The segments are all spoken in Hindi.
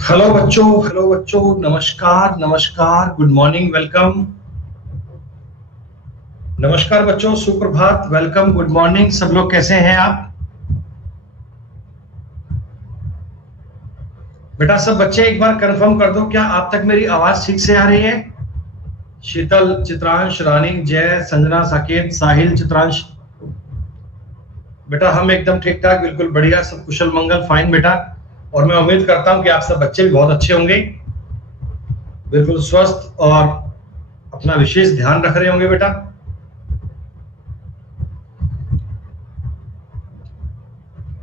हेलो बच्चों, नमस्कार नमस्कार, गुड मॉर्निंग, वेलकम। नमस्कार बच्चों, सुप्रभात, वेलकम, गुड मॉर्निंग। सब लोग कैसे हैं आप? बेटा सब बच्चे एक बार कंफर्म कर दो, क्या आप तक मेरी आवाज ठीक से आ रही है? शीतल, चित्रांश, रानी, जय, संजना, साकेत, साहिल, चित्रांश। बेटा हम एकदम ठीक ठाक, बिल्कुल बढ़िया, सब कुशल मंगल, फाइन बेटा। और मैं उम्मीद करता हूं कि आप सब बच्चे भी बहुत अच्छे होंगे, बिल्कुल स्वस्थ और अपना विशेष ध्यान रख रहे होंगे बेटा।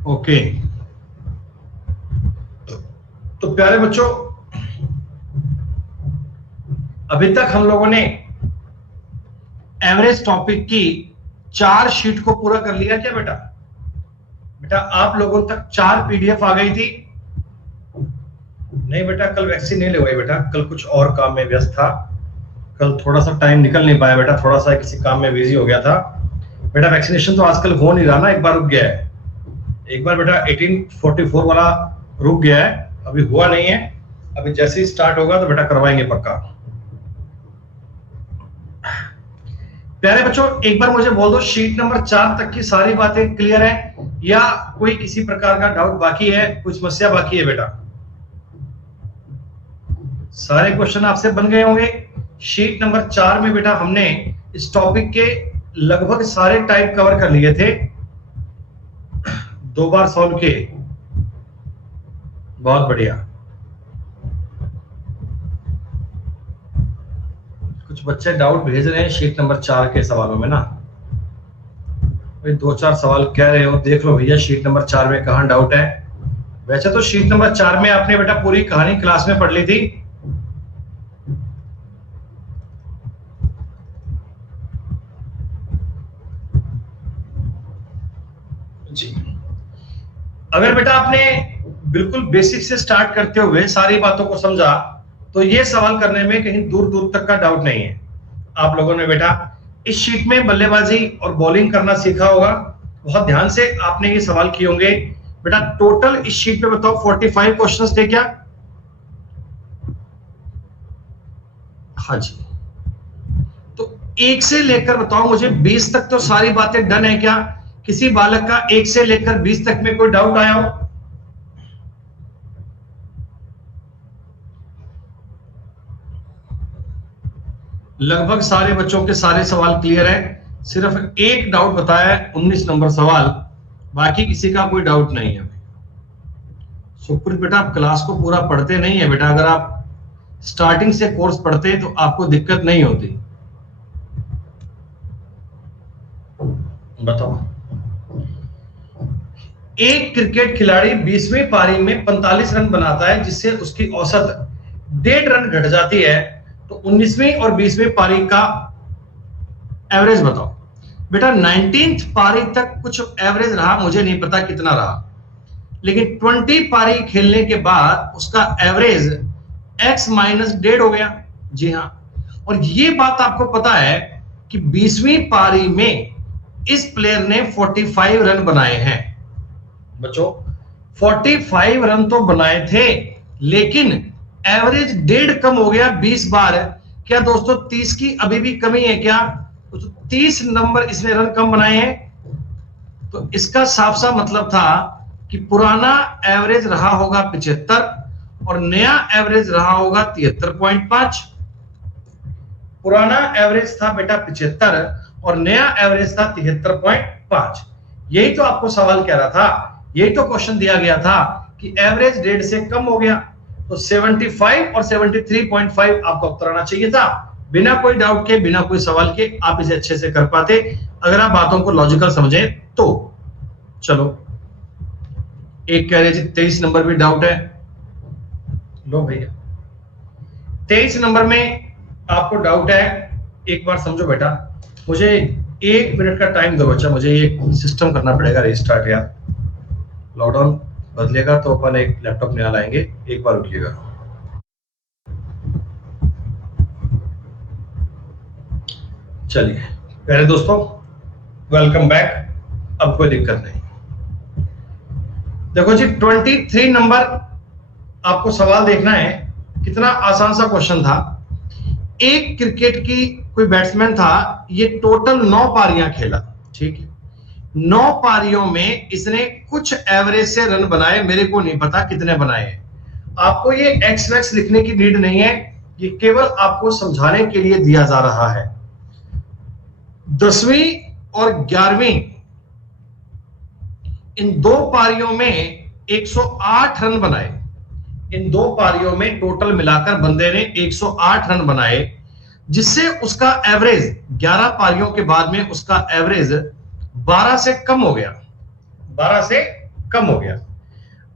ओके, तो प्यारे बच्चों, अभी तक हम लोगों ने एवरेज टॉपिक की 4 शीट को पूरा कर लिया क्या बेटा? बेटा आप लोगों तक 4 पीडीएफ आ गई थी? नहीं बेटा, कल वैक्सीन नहीं लगवाई बेटा, कल कुछ और काम में व्यस्त था, कल थोड़ा सा टाइम निकल नहीं पाया बेटा, थोड़ा सा किसी काम में बिजी हो गया था बेटा। वैक्सीनेशन तो आजकल हो नहीं रहा ना, एक बार रुक गया है, एक बार बेटा 1844 वाला रुक गया है, अभी हुआ नहीं है। अभी जैसे ही स्टार्ट होगा तो बेटा करवाएंगे पक्का। प्यारे बच्चों, एक बार मुझे बोल दो, शीट नंबर 4 तक की सारी बातें क्लियर है या कोई किसी प्रकार का डाउट बाकी है, कुछ समस्या बाकी है बेटा? सारे क्वेश्चन आपसे बन गए होंगे। शीट नंबर 4 में बेटा हमने इस टॉपिक के लगभग सारे टाइप कवर कर लिए थे, 2 बार सॉल्व किए, बहुत बढ़िया। कुछ बच्चे डाउट भेज रहे हैं शीट नंबर 4 के सवालों में ना, भाई 2-4 सवाल कह रहे हो, देख लो भैया शीट नंबर 4 में कहां डाउट है। वैसे तो शीट नंबर 4 में आपने बेटा पूरी कहानी क्लास में पढ़ ली थी। जी, अगर बेटा आपने बिल्कुल बेसिक से स्टार्ट करते हुए सारी बातों को समझा तो ये सवाल करने में कहीं दूर दूर तक का डाउट नहीं है। आप लोगों ने बेटा इस शीट में बल्लेबाजी और बॉलिंग करना सीखा होगा, बहुत ध्यान से आपने ये सवाल किए होंगे बेटा। टोटल इस शीट पे बताओ 45 क्वेश्चंस थे क्या? हाँ जी, तो 1 से लेकर बताओ मुझे 20 तक तो सारी बातें डन है क्या? किसी बालक का 1 से लेकर 20 तक में कोई डाउट आया हो? लगभग सारे बच्चों के सारे सवाल क्लियर है, सिर्फ एक डाउट बताया है 19 नंबर सवाल, बाकी किसी का कोई डाउट नहीं है। सुप्रीत बेटा आप क्लास को पूरा पढ़ते नहीं है बेटा, अगर आप स्टार्टिंग से कोर्स पढ़ते तो आपको दिक्कत नहीं होती। बताओ, एक क्रिकेट खिलाड़ी 20वीं पारी में 45 रन बनाता है जिससे उसकी औसत 1.5 रन घट जाती है, तो 19वीं और 20वीं पारी का एवरेज बताओ। बेटा 19th पारी तक कुछ एवरेज रहा, मुझे नहीं पता कितना रहा, लेकिन 20 पारी खेलने के बाद उसका एवरेज x माइनस 1.5 हो गया। जी हाँ, और ये बात आपको पता है कि 20वीं पारी में इस प्लेयर ने 45 रन बनाए हैं बच्चों। 45 रन तो बनाए थे, लेकिन एवरेज 1.5 कम हो गया 20 बार। क्या दोस्तों 30 की अभी भी कमी है क्या? तो 30 नंबर इसने रन कम बनाए हैं, तो इसका साफ सा मतलब था कि पुराना एवरेज रहा होगा 75 और नया एवरेज रहा होगा 73.5। पुराना एवरेज था बेटा 75 और नया एवरेज था 73.5। यही तो आपको सवाल कह रहा था, यही तो क्वेश्चन दिया गया था कि एवरेज 1.5 से कम हो गया, तो 75 और 73.5 आपको उत्तर आना चाहिए था। बिना कोई डाउट के, बिना कोई सवाल के आप इसे अच्छे से कर पाते अगर आप बातों को लॉजिकल समझें तो। चलो, एक कह रहे जी 23 नंबर भी डाउट है, लो भैया 23 नंबर में आपको डाउट है, एक बार समझो बेटा, मुझे 1 मिनट का टाइम दो बच्चा, मुझे ये सिस्टम करना पड़ेगा रिस्टार्ट यार। लॉकडाउन बदलेगा तो अपन एक लैपटॉप नया लाएंगे, एक बार रुकिएगा। चलिए प्यारे दोस्तों, वेलकम बैक। अब कोई दिक्कत नहीं, देखो जी 23 नंबर आपको सवाल देखना है, कितना आसान सा क्वेश्चन था। एक क्रिकेट की कोई बैट्समैन था, ये टोटल 9 पारियां खेला, ठीक है। 9 पारियों में इसने कुछ एवरेज से रन बनाए, मेरे को नहीं पता कितने बनाए। आपको ये एक्स वैक्स लिखने की नीड नहीं है, ये केवल आपको समझाने के लिए दिया जा रहा है। 10वीं और 11वीं इन 2 पारियों में 108 रन बनाए। इन 2 पारियों में टोटल मिलाकर बंदे ने 108 रन बनाए, जिससे उसका एवरेज 11 पारियों के बाद में उसका एवरेज 12 से कम हो गया। 12 से कम हो गया।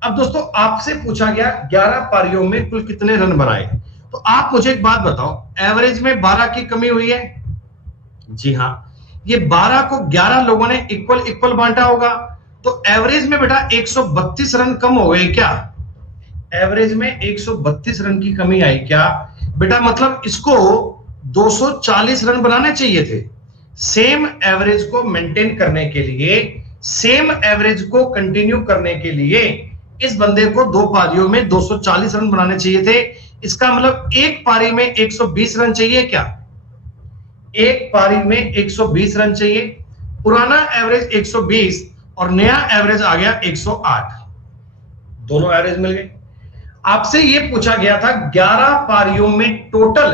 अब दोस्तों आपसे पूछा गया 11 पारियों में कुल कितने रन बनाए, तो आप मुझे एक बात बताओ, एवरेज में 12 की कमी हुई है? जी हां, ये 12 को 11 लोगों ने इक्वल इक्वल बांटा होगा, तो एवरेज में बेटा 132 रन कम हो गए क्या? एवरेज में 132 रन की कमी आई क्या बेटा? मतलब इसको 240 रन बनाने चाहिए थे। सेम एवरेज को मेंटेन करने के लिए, सेम एवरेज को कंटिन्यू करने के लिए इस बंदे को 2 पारियों में 240 रन बनाने चाहिए थे। इसका मतलब एक पारी में 120 रन चाहिए क्या? एक पारी में 120 रन चाहिए। पुराना एवरेज 120 और नया एवरेज आ गया 108, दोनों एवरेज मिल गए। आपसे यह पूछा गया था 11 पारियों में टोटल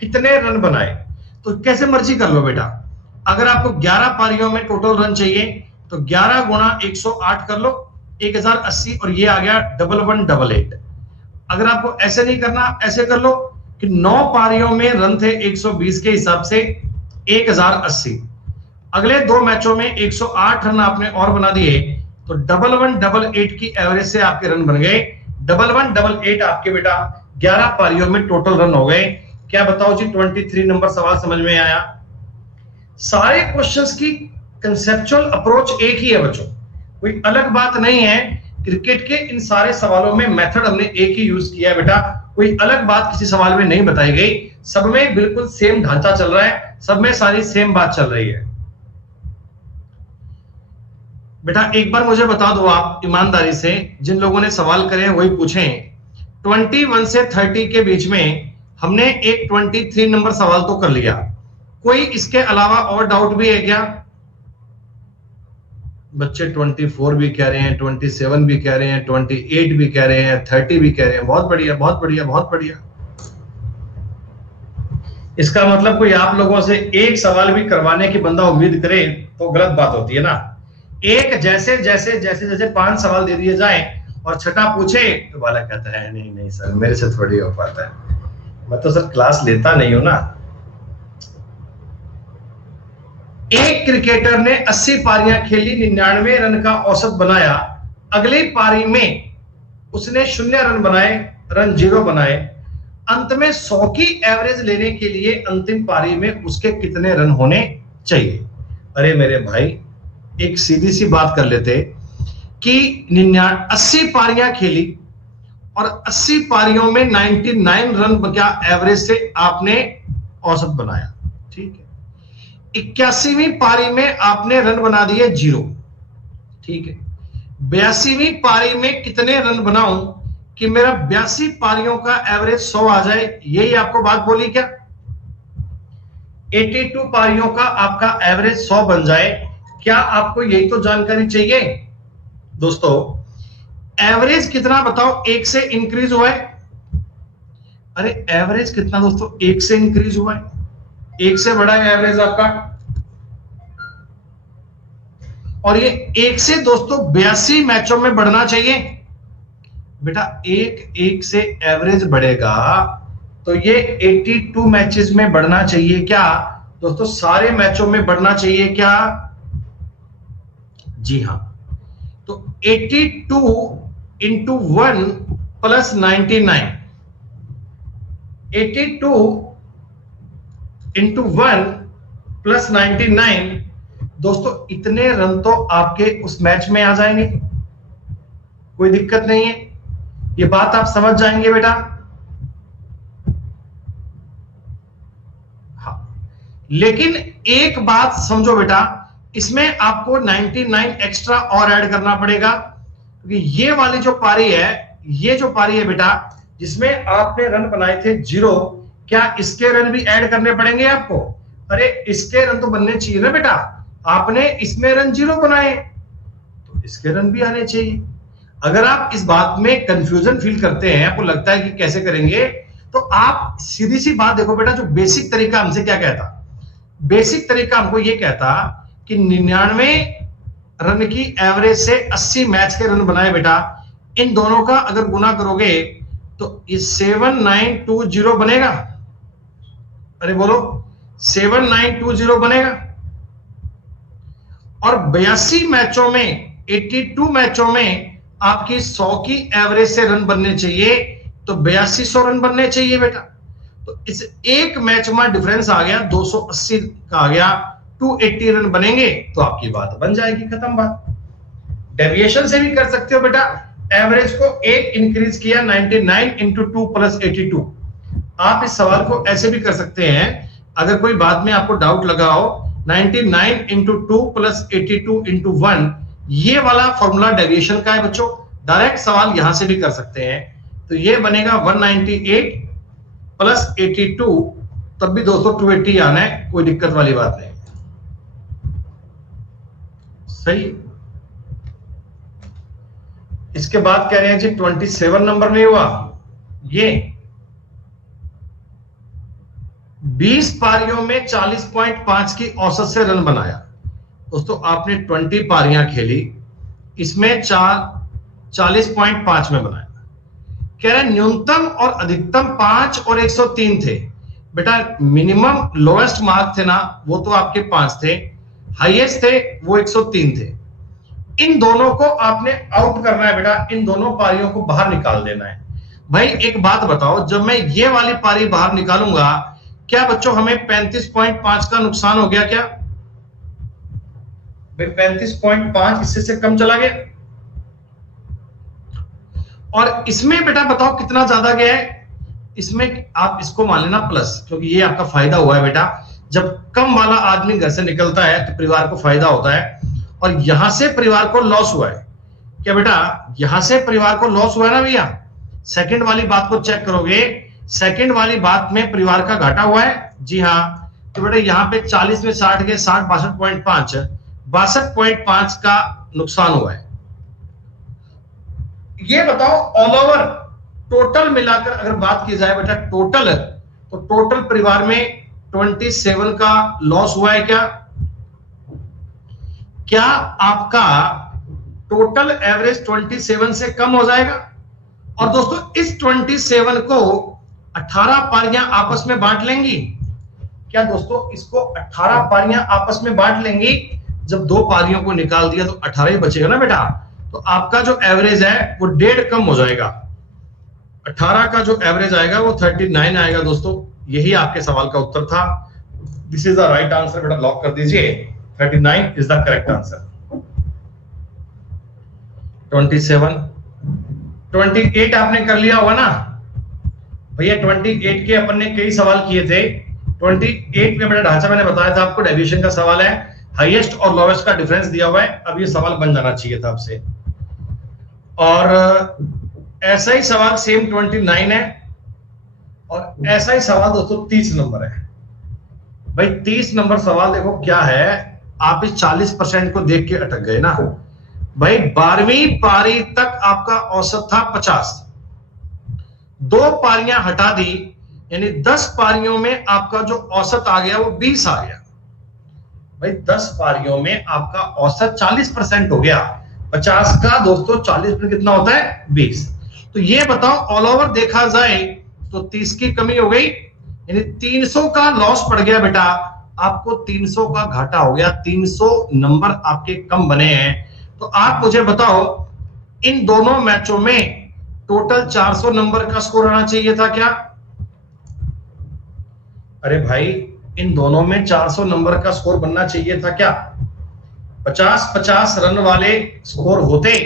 कितने रन बनाए, तो कैसे मर्जी कर लो बेटा। अगर आपको 11 पारियों में टोटल रन चाहिए तो 11 गुणा 108 कर लो, 1080, और ये आ गया 1188। अगर आपको ऐसे नहीं करना, ऐसे कर लो कि 9 पारियों में रन थे 120 के हिसाब से 1080, अगले 2 मैचों में 108 रन आपने और बना दिए, तो 1188 की एवरेज से आपके रन बन गए 1188। आपके बेटा 11 पारियों में टोटल रन हो गए। क्या बताओ जी 23 नंबर सवाल समझ में आया? सारे क्वेश्चंस की कंसेप्चुअल अप्रोच एक ही है बच्चों, कोई अलग बात नहीं है। क्रिकेट के इन सारे सवालों में मेथड हमने एक ही यूज किया है बेटा, कोई अलग बात किसी सवाल में नहीं बताई गई। सब में बिल्कुल सेम ढांचा चल रहा है, सब में सारी सेम बात चल रही है। बेटा एक बार मुझे बता दो आप ईमानदारी से, जिन लोगों ने सवाल करे वही पूछें। 21 से 30 के बीच में हमने एक 23 नंबर सवाल तो कर लिया, कोई इसके अलावा और डाउट भी है क्या? बच्चे 24 भी कह रहे हैं, 27 भी कह रहे हैं, 28 भी कह रहे हैं, 30 भी कह रहे हैं। बहुत बढ़िया, बहुत बढ़िया, बहुत बढ़िया। इसका मतलब कोई आप लोगों से एक सवाल भी करवाने की बंदा उम्मीद करे तो गलत बात होती है ना। एक जैसे जैसे जैसे जैसे 5 सवाल दे दिए जाए और छठा पूछे तो वाला कहता है नहीं नहीं सर मेरे से थोड़ी हो पाता है, मैं तो सर क्लास लेता नहीं हूं ना। एक क्रिकेटर ने 80 पारियां खेली, 99 रन का औसत बनाया। अगली पारी में उसने 0 रन बनाए, रन 0 बनाए। अंत में 100 की एवरेज लेने के लिए अंतिम पारी में उसके कितने रन होने चाहिए? अरे मेरे भाई एक सीधी सी बात कर लेते कि 80 पारियां खेली और 80 पारियों में 99 रन क्या एवरेज से आपने औसत बनाया, ठीक है। 81वीं पारी में आपने रन बना दिए 0, ठीक है। 82वीं पारी में कितने रन बनाऊं कि मेरा 82 पारियों का एवरेज 100 आ जाए, यही आपको बात बोली क्या? 82 पारियों का आपका एवरेज 100 बन जाए, क्या आपको यही तो जानकारी चाहिए? दोस्तों एवरेज कितना बताओ 1 से इंक्रीज हुआ है? अरे एवरेज कितना दोस्तों 1 से इंक्रीज हुआ है, 1 से बड़ा है एवरेज आपका। और ये 1 से दोस्तों 82 मैचों में बढ़ना चाहिए बेटा। 1 से एवरेज बढ़ेगा तो ये 82 मैचेस में बढ़ना चाहिए क्या दोस्तों? सारे मैचों में बढ़ना चाहिए क्या? जी हां। तो 82 इंटू 1 प्लस 99, 82 इंटू 1 प्लस 99 दोस्तों इतने रन तो आपके उस मैच में आ जाएंगे, कोई दिक्कत नहीं है, ये बात आप समझ जाएंगे बेटा। हाँ लेकिन एक बात समझो बेटा, इसमें आपको 99 एक्स्ट्रा और ऐड करना पड़ेगा। क्योंकि ये वाली जो पारी है, ये जो पारी है बेटा, जिसमें आपने रन बनाए थे 0, क्या इसके रन भी ऐड करने पड़ेंगे आपको? अरे इसके रन तो बनने चाहिए ना बेटा, आपने इसमें रन 0 बनाए तो इसके रन भी आने चाहिए। अगर आप इस बात में कंफ्यूजन फील करते हैं, आपको लगता है कि कैसे करेंगे, तो आप सीधी सी बात देखो बेटा, जो बेसिक तरीका हमसे क्या कहता, बेसिक तरीका हमको ये कहता कि 99 रन की एवरेज से 80 मैच के रन बनाए बेटा, इन दोनों का अगर गुना करोगे तो इस 7920 बनेगा। अरे बोलो 7920 बनेगा। और 82 मैचों में, 82 मैचों में आपकी 100 की एवरेज से रन बनने चाहिए, तो 8200 रन बनने चाहिए बेटा। तो इस एक मैच में डिफरेंस आ गया 280 का आ गया, 280 रन बनेंगे तो आपकी बात बन जाएगी, खत्म बात। डेविएशन से भी कर सकते हो बेटा, एवरेज को 1 इंक्रीज किया, 99 इंटू 2 प्लस 82। आप इस सवाल को ऐसे भी कर सकते हैं, अगर कोई बात में आपको डाउट लगा हो, 99 इंटू 2 प्लस 82 इंटू 1, ये वाला फॉर्मूला डेविएशन का है बच्चों, डायरेक्ट सवाल यहां से भी कर सकते हैं। तो ये बनेगा 198 प्लस 82, तब भी दोस्तों 280 आना है, कोई दिक्कत वाली बात नहीं। सही। इसके बाद कह रहे हैं जी 27 नंबर में हुआ ये 20 पारियों में 40.5 की औसत से रन बनाया। दोस्तों आपने 20 पारियां खेली, इसमें 40.5 में बनाया। कह रहे न्यूनतम और अधिकतम 5 और 103 थे बेटा। मिनिमम लोएस्ट मार्क थे ना, वो तो आपके 5 थे, हाईएस्ट थे वो 103 थे। इन दोनों को आपने आउट करना है बेटा, इन दोनों पारियों को बाहर निकाल देना है। भाई एक बात बताओ, जब मैं ये वाली पारी बाहर निकालूंगा, क्या बच्चों हमें 35.5 का नुकसान हो गया क्या? भाई 35.5 इससे से कम चला गया। और इसमें बेटा बताओ कितना ज्यादा गया है? इसमें आप इसको मान लेना प्लस, क्योंकि ये आपका फायदा हुआ है बेटा। जब कम वाला आदमी घर से निकलता है तो परिवार को फायदा होता है, और यहां से परिवार को लॉस हुआ है। क्या बेटा यहां से परिवार को लॉस हुआ है ना भैया? सेकंड वाली बात को चेक करोगे, सेकंड वाली बात में परिवार का घाटा हुआ है, जी हाँ। तो बेटा यहाँ पे 40 में 60 के 60, 62.5, 62.5 का नुकसान हुआ है। ये बताओ ऑल ओवर टोटल मिलाकर अगर बात की जाए बेटा, टोटल, तो टोटल परिवार में 27 का लॉस हुआ है क्या? क्या आपका टोटल एवरेज 27 से कम हो जाएगा? और दोस्तों इस 27 को 18 पारियां आपस में बांट लेंगी क्या? दोस्तों इसको 18 पारियां आपस में बांट लेंगी। जब 2 पारियों को निकाल दिया तो 18 ही बचेगा ना बेटा। तो आपका जो एवरेज है वो 1.5 कम हो जाएगा। 18 का जो एवरेज आएगा वो 39 आएगा। दोस्तों यही आपके सवाल का उत्तर था। This is the right answer बेटा, लॉक कर दीजिए। 39 इज द करेक्ट आंसर। 27, 28 आपने कर लिया होगा ना भैया। 28 के अपन ने कई सवाल किए थे। 28 में बेटा ढांचा मैंने बताया था आपको, डेविएशन का सवाल है, हाईएस्ट और लोवेस्ट का डिफरेंस दिया हुआ है। अब ये सवाल बन जाना चाहिए था आपसे। और ऐसा ही सवाल सेम 29 है, और ऐसा ही सवाल दोस्तों 30 नंबर है। भाई 30 नंबर सवाल देखो क्या है, आप इस 40% को देख के अटक गए ना भाई। 12वीं पारी तक आपका औसत था 50, 2 पारियां हटा दी, यानी 10 पारियों में आपका जो औसत आ गया वो 20 आ गया। भाई 10 पारियों में आपका औसत 40% हो गया। 50 का दोस्तों 40% कितना होता है? 20। तो ये बताओ ऑल ओवर देखा जाए तो 30 की कमी हो गई, यानी 300 का लॉस पड़ गया बेटा। आपको 300 का घाटा हो गया, 300 नंबर आपके कम बने हैं। तो आप मुझे बताओ इन दोनों मैचों में टोटल 400 नंबर का स्कोर आना चाहिए था क्या? अरे भाई इन दोनों में 400 नंबर का स्कोर बनना चाहिए था क्या? 50-50 रन वाले स्कोर होते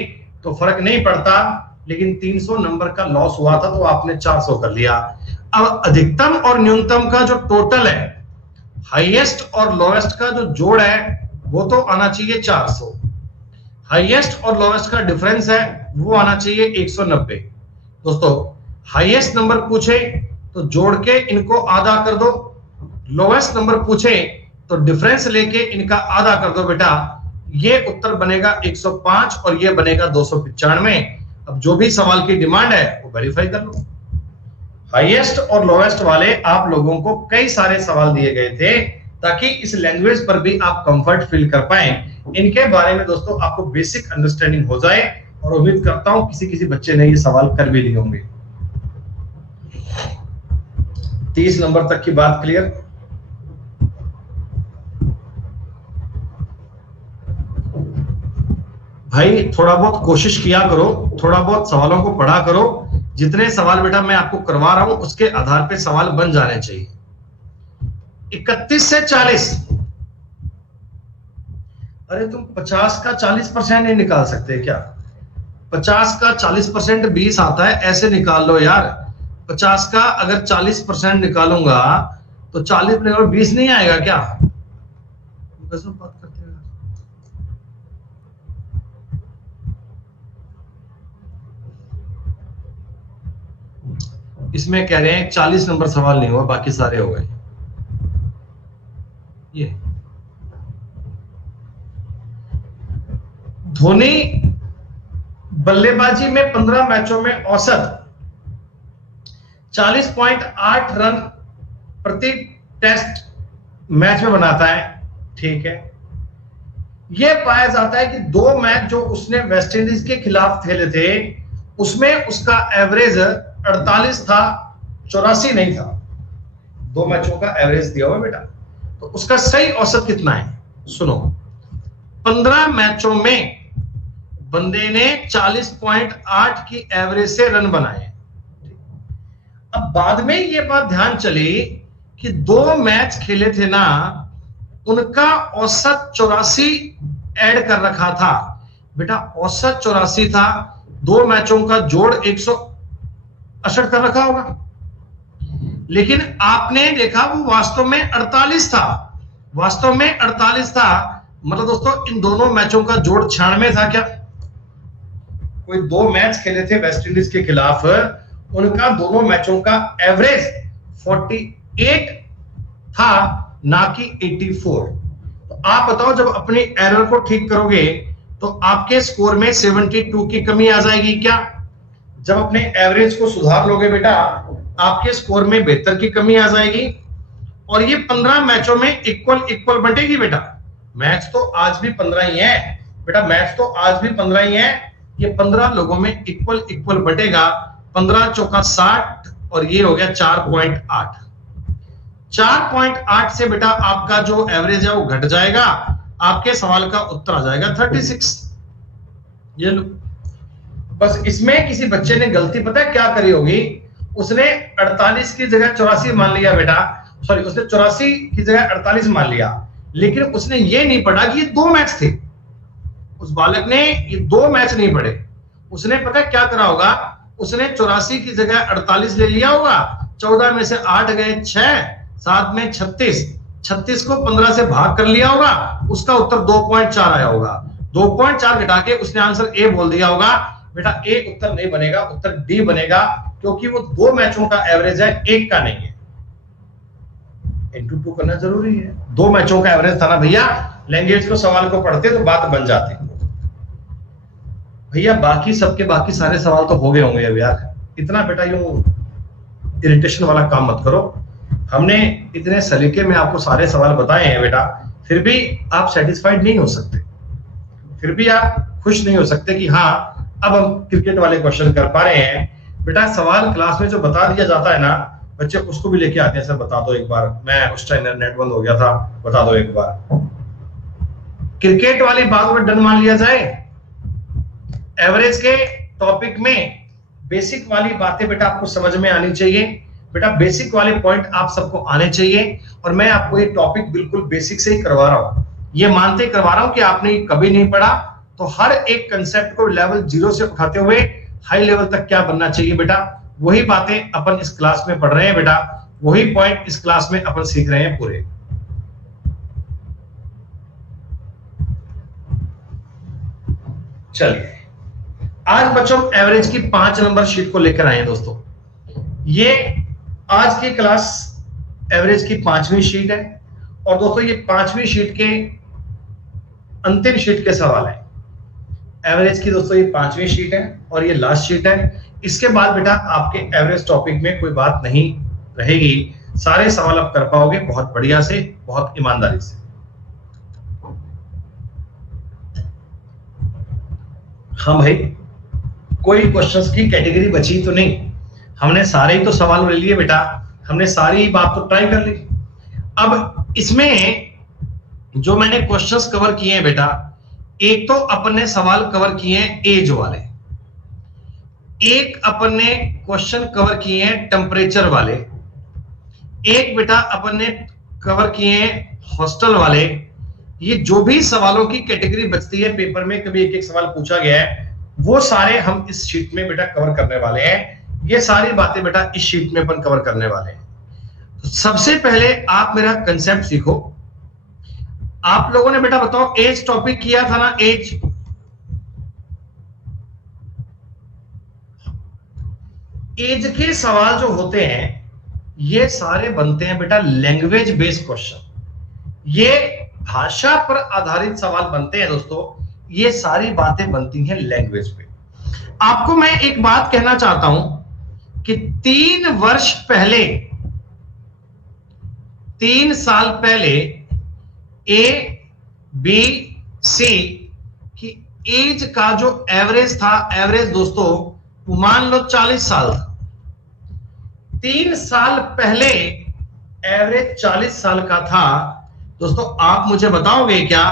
तो फर्क नहीं पड़ता, लेकिन 300 नंबर का लॉस हुआ था तो आपने 400 कर लिया। अब अधिकतम और न्यूनतम का जो टोटल है, हाईएस्ट और लोएस्ट का जो जोड़ है, वो तो आना चाहिए 400। हाईएस्ट और लोवेस्ट का डिफरेंस है वो आना चाहिए 190। दोस्तों हाईएस्ट नंबर पूछे तो जोड़ के इनको आधा कर दो, लोवेस्ट नंबर पूछे तो डिफरेंस लेके इनका आधा कर दो बेटा, ये उत्तर बनेगा 105 और ये बनेगा 295। अब जो भी सवाल की डिमांड है वो वेरीफाई कर लो। हाईएस्ट और लोवेस्ट वाले आप लोगों को कई सारे सवाल दिए गए थे ताकि इस लैंग्वेज पर भी आप कंफर्ट फील कर पाए। इनके बारे में दोस्तों आपको बेसिक अंडरस्टैंडिंग हो जाए और उम्मीद करता हूं किसी किसी बच्चे ने ये सवाल कर भी लिए होंगे। 30 नंबर तक की बात क्लियर। भाई थोड़ा बहुत कोशिश किया करो, थोड़ा बहुत सवालों को पढ़ा करो। जितने सवाल बेटा मैं आपको करवा रहा हूं उसके आधार पे सवाल बन जाने चाहिए। 31 से 40, अरे तुम 50 का 40% नहीं निकाल सकते क्या? 50 का 40% 20 आता है, ऐसे निकाल लो यार। 50 का अगर 40% निकालूंगा तो 40 में 20 नहीं आएगा क्या? बात करते हैं। इसमें कह रहे हैं 40 नंबर सवाल नहीं हुआ, बाकी सारे हो गए। ये धोनी बल्लेबाजी में 15 मैचों में औसत 40.8 रन प्रति टेस्ट मैच में बनाता है, ठीक है। यह पाया जाता है कि 2 मैच जो उसने वेस्ट इंडीज के खिलाफ खेले थे उसमें उसका एवरेज 48 था, 84 नहीं था। 2 मैचों का एवरेज दिया हुआ बेटा, तो उसका सही औसत कितना है सुनो। 15 मैचों में बंदे ने 40.8 की एवरेज से रन बनाए। अब बाद में ये बात ध्यान चली कि 2 मैच खेले थे ना, उनका औसत 84 ऐड कर रखा था बेटा। औसत 84 था, 2 मैचों का जोड़ 168 कर रखा होगा, लेकिन आपने देखा वो वास्तव में 48 था। वास्तव में 48 था, मतलब दोस्तों इन दोनों मैचों का जोड़ 96 था क्या? कोई 2 मैच खेले थे वेस्ट इंडीज के खिलाफ, उनका दोनों मैचों का एवरेज 48 था, ना कि 84। तो आप बताओ जब अपनी एरर को ठीक करोगे तो आपके स्कोर में 72 की कमी आ जाएगी क्या? जब अपने एवरेज को सुधार लोगे बेटा, आपके स्कोर में 72 की कमी आ जाएगी। और ये 15 मैचों में इक्वल बंटेगी बेटा। मैच तो आज भी 15 ही है बेटा, मैच तो आज भी 15 ही है। ये 15 लोगों में इक्वल बटेगा। 15 चौका 60 और ये हो गया 4.8। 4.8 से बेटा आपका जो एवरेज है वो घट जाएगा, आपके सवाल का उत्तर आ जाएगा 36। ये लो, बस इसमें किसी बच्चे ने गलती पता है क्या करी होगी, उसने 48 की जगह 84 मान लिया बेटा, सॉरी उसने 84 की जगह 48 मान लिया, लेकिन उसने ये नहीं पढ़ा कि ये 2 मैच थे। उस बालक ने ये 2 मैच नहीं पढ़े। उसने पता है क्या करा होगा, उसने 84 की जगह 48 ले लिया होगा, 14 में से 8 गए 6, 7 में 36 को 15 से भाग कर लिया होगा, उसका उत्तर 2.4 आया होगा। 2.4 घटा के उसने आंसर ए बोल दिया होगा। बेटा ए उत्तर नहीं बनेगा, उत्तर डी बनेगा, क्योंकि वो 2 मैचों का एवरेज है, एक का नहीं है। इंटू 2 करना जरूरी है। 2 मैचों का एवरेज था ना भैया, लैंग्वेज को सवाल को पढ़ते तो बात बन जाती भैया। बाकी सबके बाकी सारे सवाल तो हो गए होंगे अब यार, इतना बेटा यूं इरिटेशन वाला काम मत करो। हमने इतने सलीके में आपको सारे सवाल बताए हैं बेटा, फिर भी आप सेटिस्फाइड नहीं हो सकते, फिर भी आप खुश नहीं हो सकते कि हाँ अब हम क्रिकेट वाले क्वेश्चन कर पा रहे हैं। बेटा सवाल क्लास में जो बता दिया जाता है ना, बच्चे उसको भी लेके आते हैं, सर बता दो एक बार, मैं उस टाइम नेट बंद हो गया था, बता दो एक बार। क्रिकेट वाली बात में डन मान लिया जाए। एवरेज के टॉपिक में बेसिक वाली बातें बेटा आपको समझ में आनी चाहिए बेटा, बेसिक वाले पॉइंट आप सबको आने चाहिए। और मैं आपको ये टॉपिक बिल्कुल बेसिक से ही करवा रहा हूं, ये मानते करवा रहा हूं कि आपने कभी नहीं पढ़ा। तो हर एक कंसेप्ट को लेवल 0 से उठाते हुए हाई लेवल तक क्या बनना चाहिए बेटा, वही बातें अपन इस क्लास में पढ़ रहे हैं बेटा, वही पॉइंट इस क्लास में अपन सीख रहे हैं पूरे। चलिए, आज बच्चों एवरेज की 5 नंबर शीट को लेकर आए हैं दोस्तों। ये आज की क्लास एवरेज की 5वीं शीट है और दोस्तों ये 5वीं शीट के अंतिम शीट के सवाल है। एवरेज की दोस्तों ये 5वीं शीट है और ये लास्ट शीट है। इसके बाद बेटा आपके एवरेज टॉपिक में कोई बात नहीं रहेगी, सारे सवाल आप कर पाओगे बहुत बढ़िया से, बहुत ईमानदारी से। हाँ भाई, कोई क्वेश्चंस की कैटेगरी बची तो नहीं, हमने सारे ही तो सवाल ले लिए बेटा, हमने सारी बात तो ट्राई कर ली। अब इसमें जो मैंने क्वेश्चंस कवर किए हैं बेटा, एक तो अपन ने सवाल कवर किए हैं एज वाले, एक अपन ने क्वेश्चन कवर किए हैं टेम्परेचर वाले, एक बेटा अपन ने कवर किए हैं हॉस्टल वाले। ये जो भी सवालों की कैटेगरी बचती है पेपर में, कभी एक एक सवाल पूछा गया है, वो सारे हम इस शीट में बेटा कवर करने वाले हैं। ये सारी बातें बेटा इस शीट में अपन कवर करने वाले हैं। तो सबसे पहले आप मेरा कंसेप्ट सीखो। आप लोगों ने बेटा बताओ एज टॉपिक किया था ना, एज। एज के सवाल जो होते हैं ये सारे बनते हैं बेटा लैंग्वेज बेस्ड क्वेश्चन। ये भाषा पर आधारित सवाल बनते हैं दोस्तों, ये सारी बातें बनती हैं लैंग्वेज पे। आपको मैं एक बात कहना चाहता हूं कि 3 वर्ष पहले, 3 साल पहले ए बी सी की एज का जो एवरेज था, एवरेज दोस्तों मान लो 40 साल था। 3 साल पहले एवरेज 40 साल का था दोस्तों। आप मुझे बताओगे क्या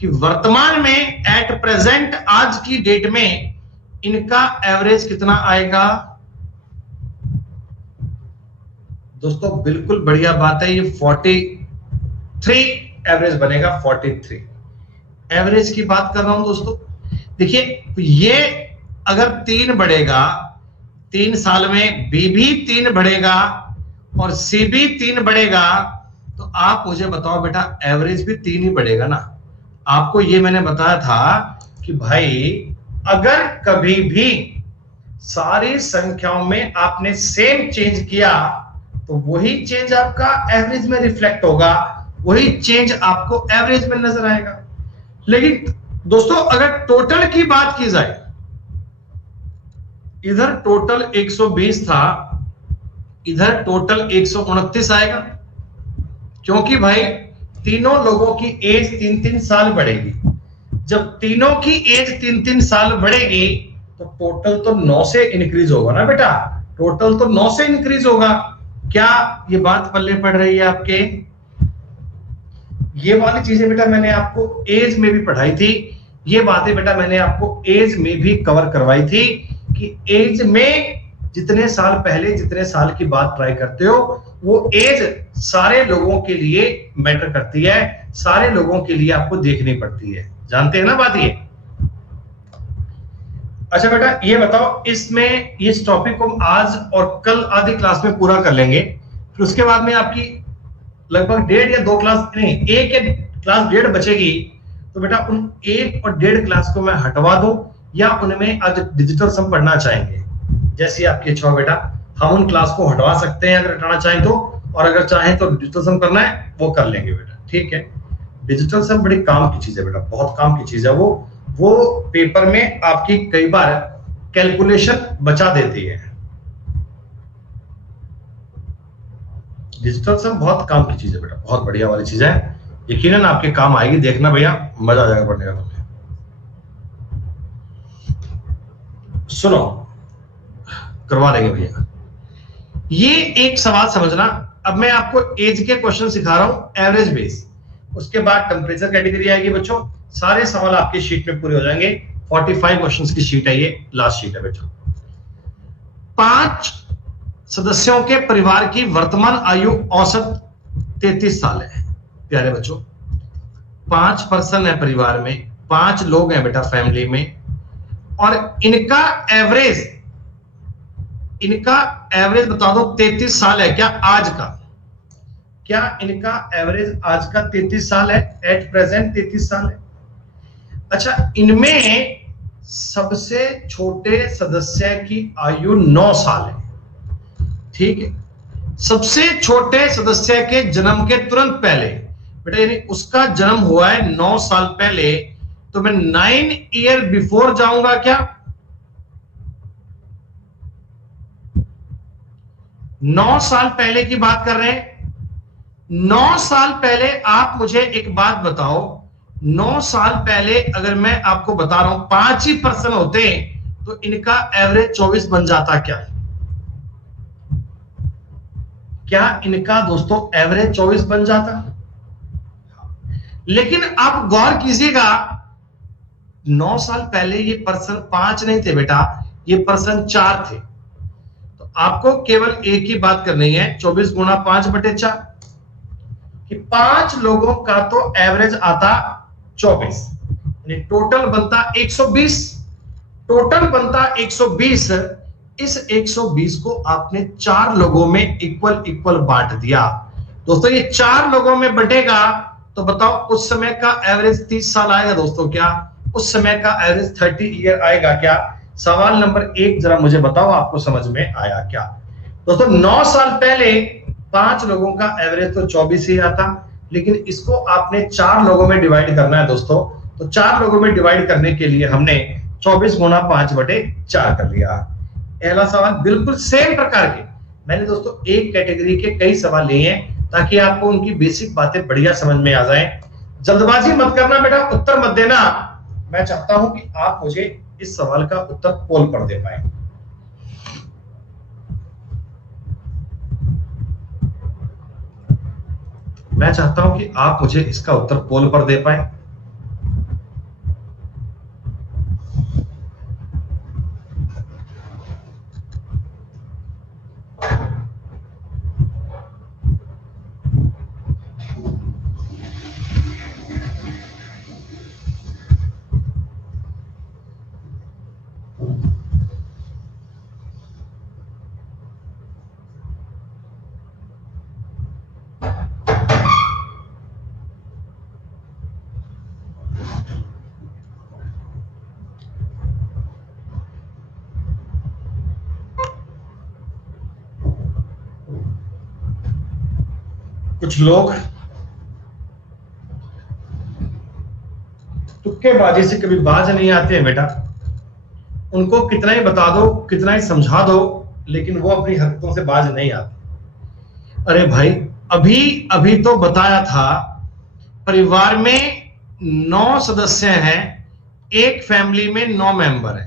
कि वर्तमान में एट प्रेजेंट आज की डेट में इनका एवरेज कितना आएगा? दोस्तों बिल्कुल बढ़िया बात है, ये 43 एवरेज बनेगा। 43 एवरेज की बात कर रहा हूं दोस्तों। देखिए ये अगर 3 बढ़ेगा 3 साल में, बी भी 3 बढ़ेगा और सी भी 3 बढ़ेगा, तो आप मुझे बताओ बेटा एवरेज भी 3 ही बढ़ेगा ना। आपको ये मैंने बताया था कि भाई अगर कभी भी सारी संख्याओं में आपने सेम चेंज किया तो वही चेंज आपका एवरेज में रिफ्लेक्ट होगा, वही चेंज आपको एवरेज में नजर आएगा। लेकिन दोस्तों अगर टोटल की बात की जाए, इधर टोटल 120 था, इधर टोटल 129 आएगा, क्योंकि भाई तीनों लोगों की एज 3-3 साल बढ़ेगी। जब तीनों की एज 3-3 साल बढ़ेगी तो टोटल तो 9 से इंक्रीज होगा ना बेटा, टोटल तो 9 से इंक्रीज होगा। क्या ये बात पल्ले पड़ रही है आपके? ये वाली चीजें बेटा मैंने आपको एज में भी पढ़ाई थी, ये बातें बेटा मैंने आपको एज में भी कवर करवाई थी कि एज में जितने साल पहले, जितने साल की बात ट्राई करते हो, वो एज सारे लोगों के लिए मैटर करती है, सारे लोगों के लिए आपको देखनी पड़ती है। जानते हैं ना बात ये? अच्छा बेटा ये बताओ, इसमें इस टॉपिक को आज और कल आधी क्लास में पूरा कर लेंगे, फिर उसके बाद में आपकी लगभग 1.5 या 2 क्लास नहीं, 1 या क्लास 1.5 बचेगी। तो बेटा उन 1 और 1.5 क्लास को मैं हटवा दूं या उनमें आज डिजिटल सम पढ़ना चाहेंगे, जैसी आपकी इच्छा हो बेटा। हम उन क्लास को हटवा सकते हैं अगर हटाना चाहें तो, और अगर चाहें तो डिजिटल सम करना है वो कर लेंगे बेटा, ठीक है। डिजिटल सम बड़ी काम की चीज है बेटा, बहुत काम की चीज है वो पेपर में आपकी कई बार कैलकुलेशन बचा देती है। डिजिटल सम बहुत काम की चीज है बेटा, बहुत बढ़िया वाली चीज है, यकीनन आपके काम आएगी। देखना भैया, मजा आ जाएगा पढ़ने का तुम्हें। सुनो, करवा देंगे भैया। ये एक सवाल समझना। अब मैं आपको एज के क्वेश्चन सिखा रहा हूं एवरेज बेस, उसके बाद टेम्परेचर कैटेगरी आएगी बच्चों। सारे सवाल आपकी शीट में पूरे हो जाएंगे। 45 क्वेश्चंस की शीट है, ये लास्ट शीट है बच्चों। 5 सदस्यों के परिवार की वर्तमान आयु औसत 33 साल है प्यारे बच्चों। 5 पर्सन है परिवार में, 5 लोग हैं बेटा फैमिली में, और इनका एवरेज बता दो 33 साल है क्या आज का? क्या इनका एवरेज आज का 33 साल है? एट प्रेजेंट 33 साल है। अच्छा, इनमें सबसे छोटे सदस्य की आयु 9 साल है, ठीक है। सबसे छोटे सदस्य के जन्म के तुरंत पहले, बेटा यानी उसका जन्म हुआ है 9 साल पहले, तो मैं 9 ईयर बिफोर जाऊंगा क्या? 9 साल पहले की बात कर रहे हैं। 9 साल पहले आप मुझे एक बात बताओ, 9 साल पहले अगर मैं आपको बता रहा हूं 5 ही पर्सन होते तो इनका एवरेज 24 बन जाता क्या? क्या इनका दोस्तों एवरेज 24 बन जाता? लेकिन आप गौर कीजिएगा, 9 साल पहले ये पर्सन 5 नहीं थे बेटा, ये पर्सन 4 थे। तो आपको केवल एक ही बात करनी है, 24 गुणा 5/4, कि 5 लोगों का तो एवरेज आता 24, यानी टोटल बनता 120। टोटल बनता 120। इस 120 को आपने 4 लोगों में इक्वल इक्वल बांट दिया। दोस्तों ये 4 लोगों में बटेगा तो बताओ उस समय का एवरेज 30 साल आएगा दोस्तों क्या? उस समय का एवरेज 30 ईयर आएगा क्या? सवाल नंबर 1 जरा मुझे बताओ, आपको समझ में आया क्या? दोस्तों 9 साल पहले 5 लोगों का एवरेज तो 24 ही आता, लेकिन इसको आपने 4 लोगों में डिवाइड करना है दोस्तों। तो 4 लोगों में डिवाइड करने के लिए हमने 24 गुणा 5/4 कर लिया। पहला सवाल बिल्कुल सेम प्रकार के मैंने दोस्तों एक कैटेगरी के कई सवाल लिए हैं ताकि आपको उनकी बेसिक बातें बढ़िया समझ में आ जाए। जल्दबाजी मत करना बेटा, उत्तर मत देना। मैं चाहता हूं कि आप मुझे इस सवाल का उत्तर पोल पर दे पाए। मैं चाहता हूं कि आप मुझे इसका उत्तर पोल पर दे पाए। कुछ लोग तुक्केबाजी से कभी बाज नहीं आते हैं बेटा, उनको कितना ही बता दो, कितना ही समझा दो, लेकिन वो अपनी हरकतों से बाज नहीं आते। अरे भाई अभी अभी तो बताया था, परिवार में 9 सदस्य हैं, एक फैमिली में 9 मेंबर है।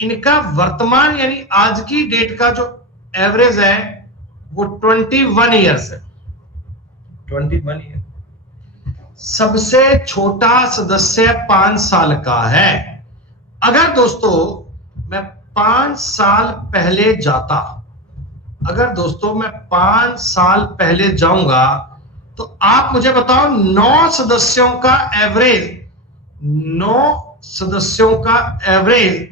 इनका वर्तमान यानी आज की डेट का जो एवरेज है वो 21 ईयर्स है। 21 ईयर। सबसे छोटा सदस्य 5 साल का है। अगर दोस्तों मैं 5 साल पहले जाता, अगर दोस्तों मैं 5 साल पहले जाऊंगा तो आप मुझे बताओ 9 सदस्यों का एवरेज, 9 सदस्यों का एवरेज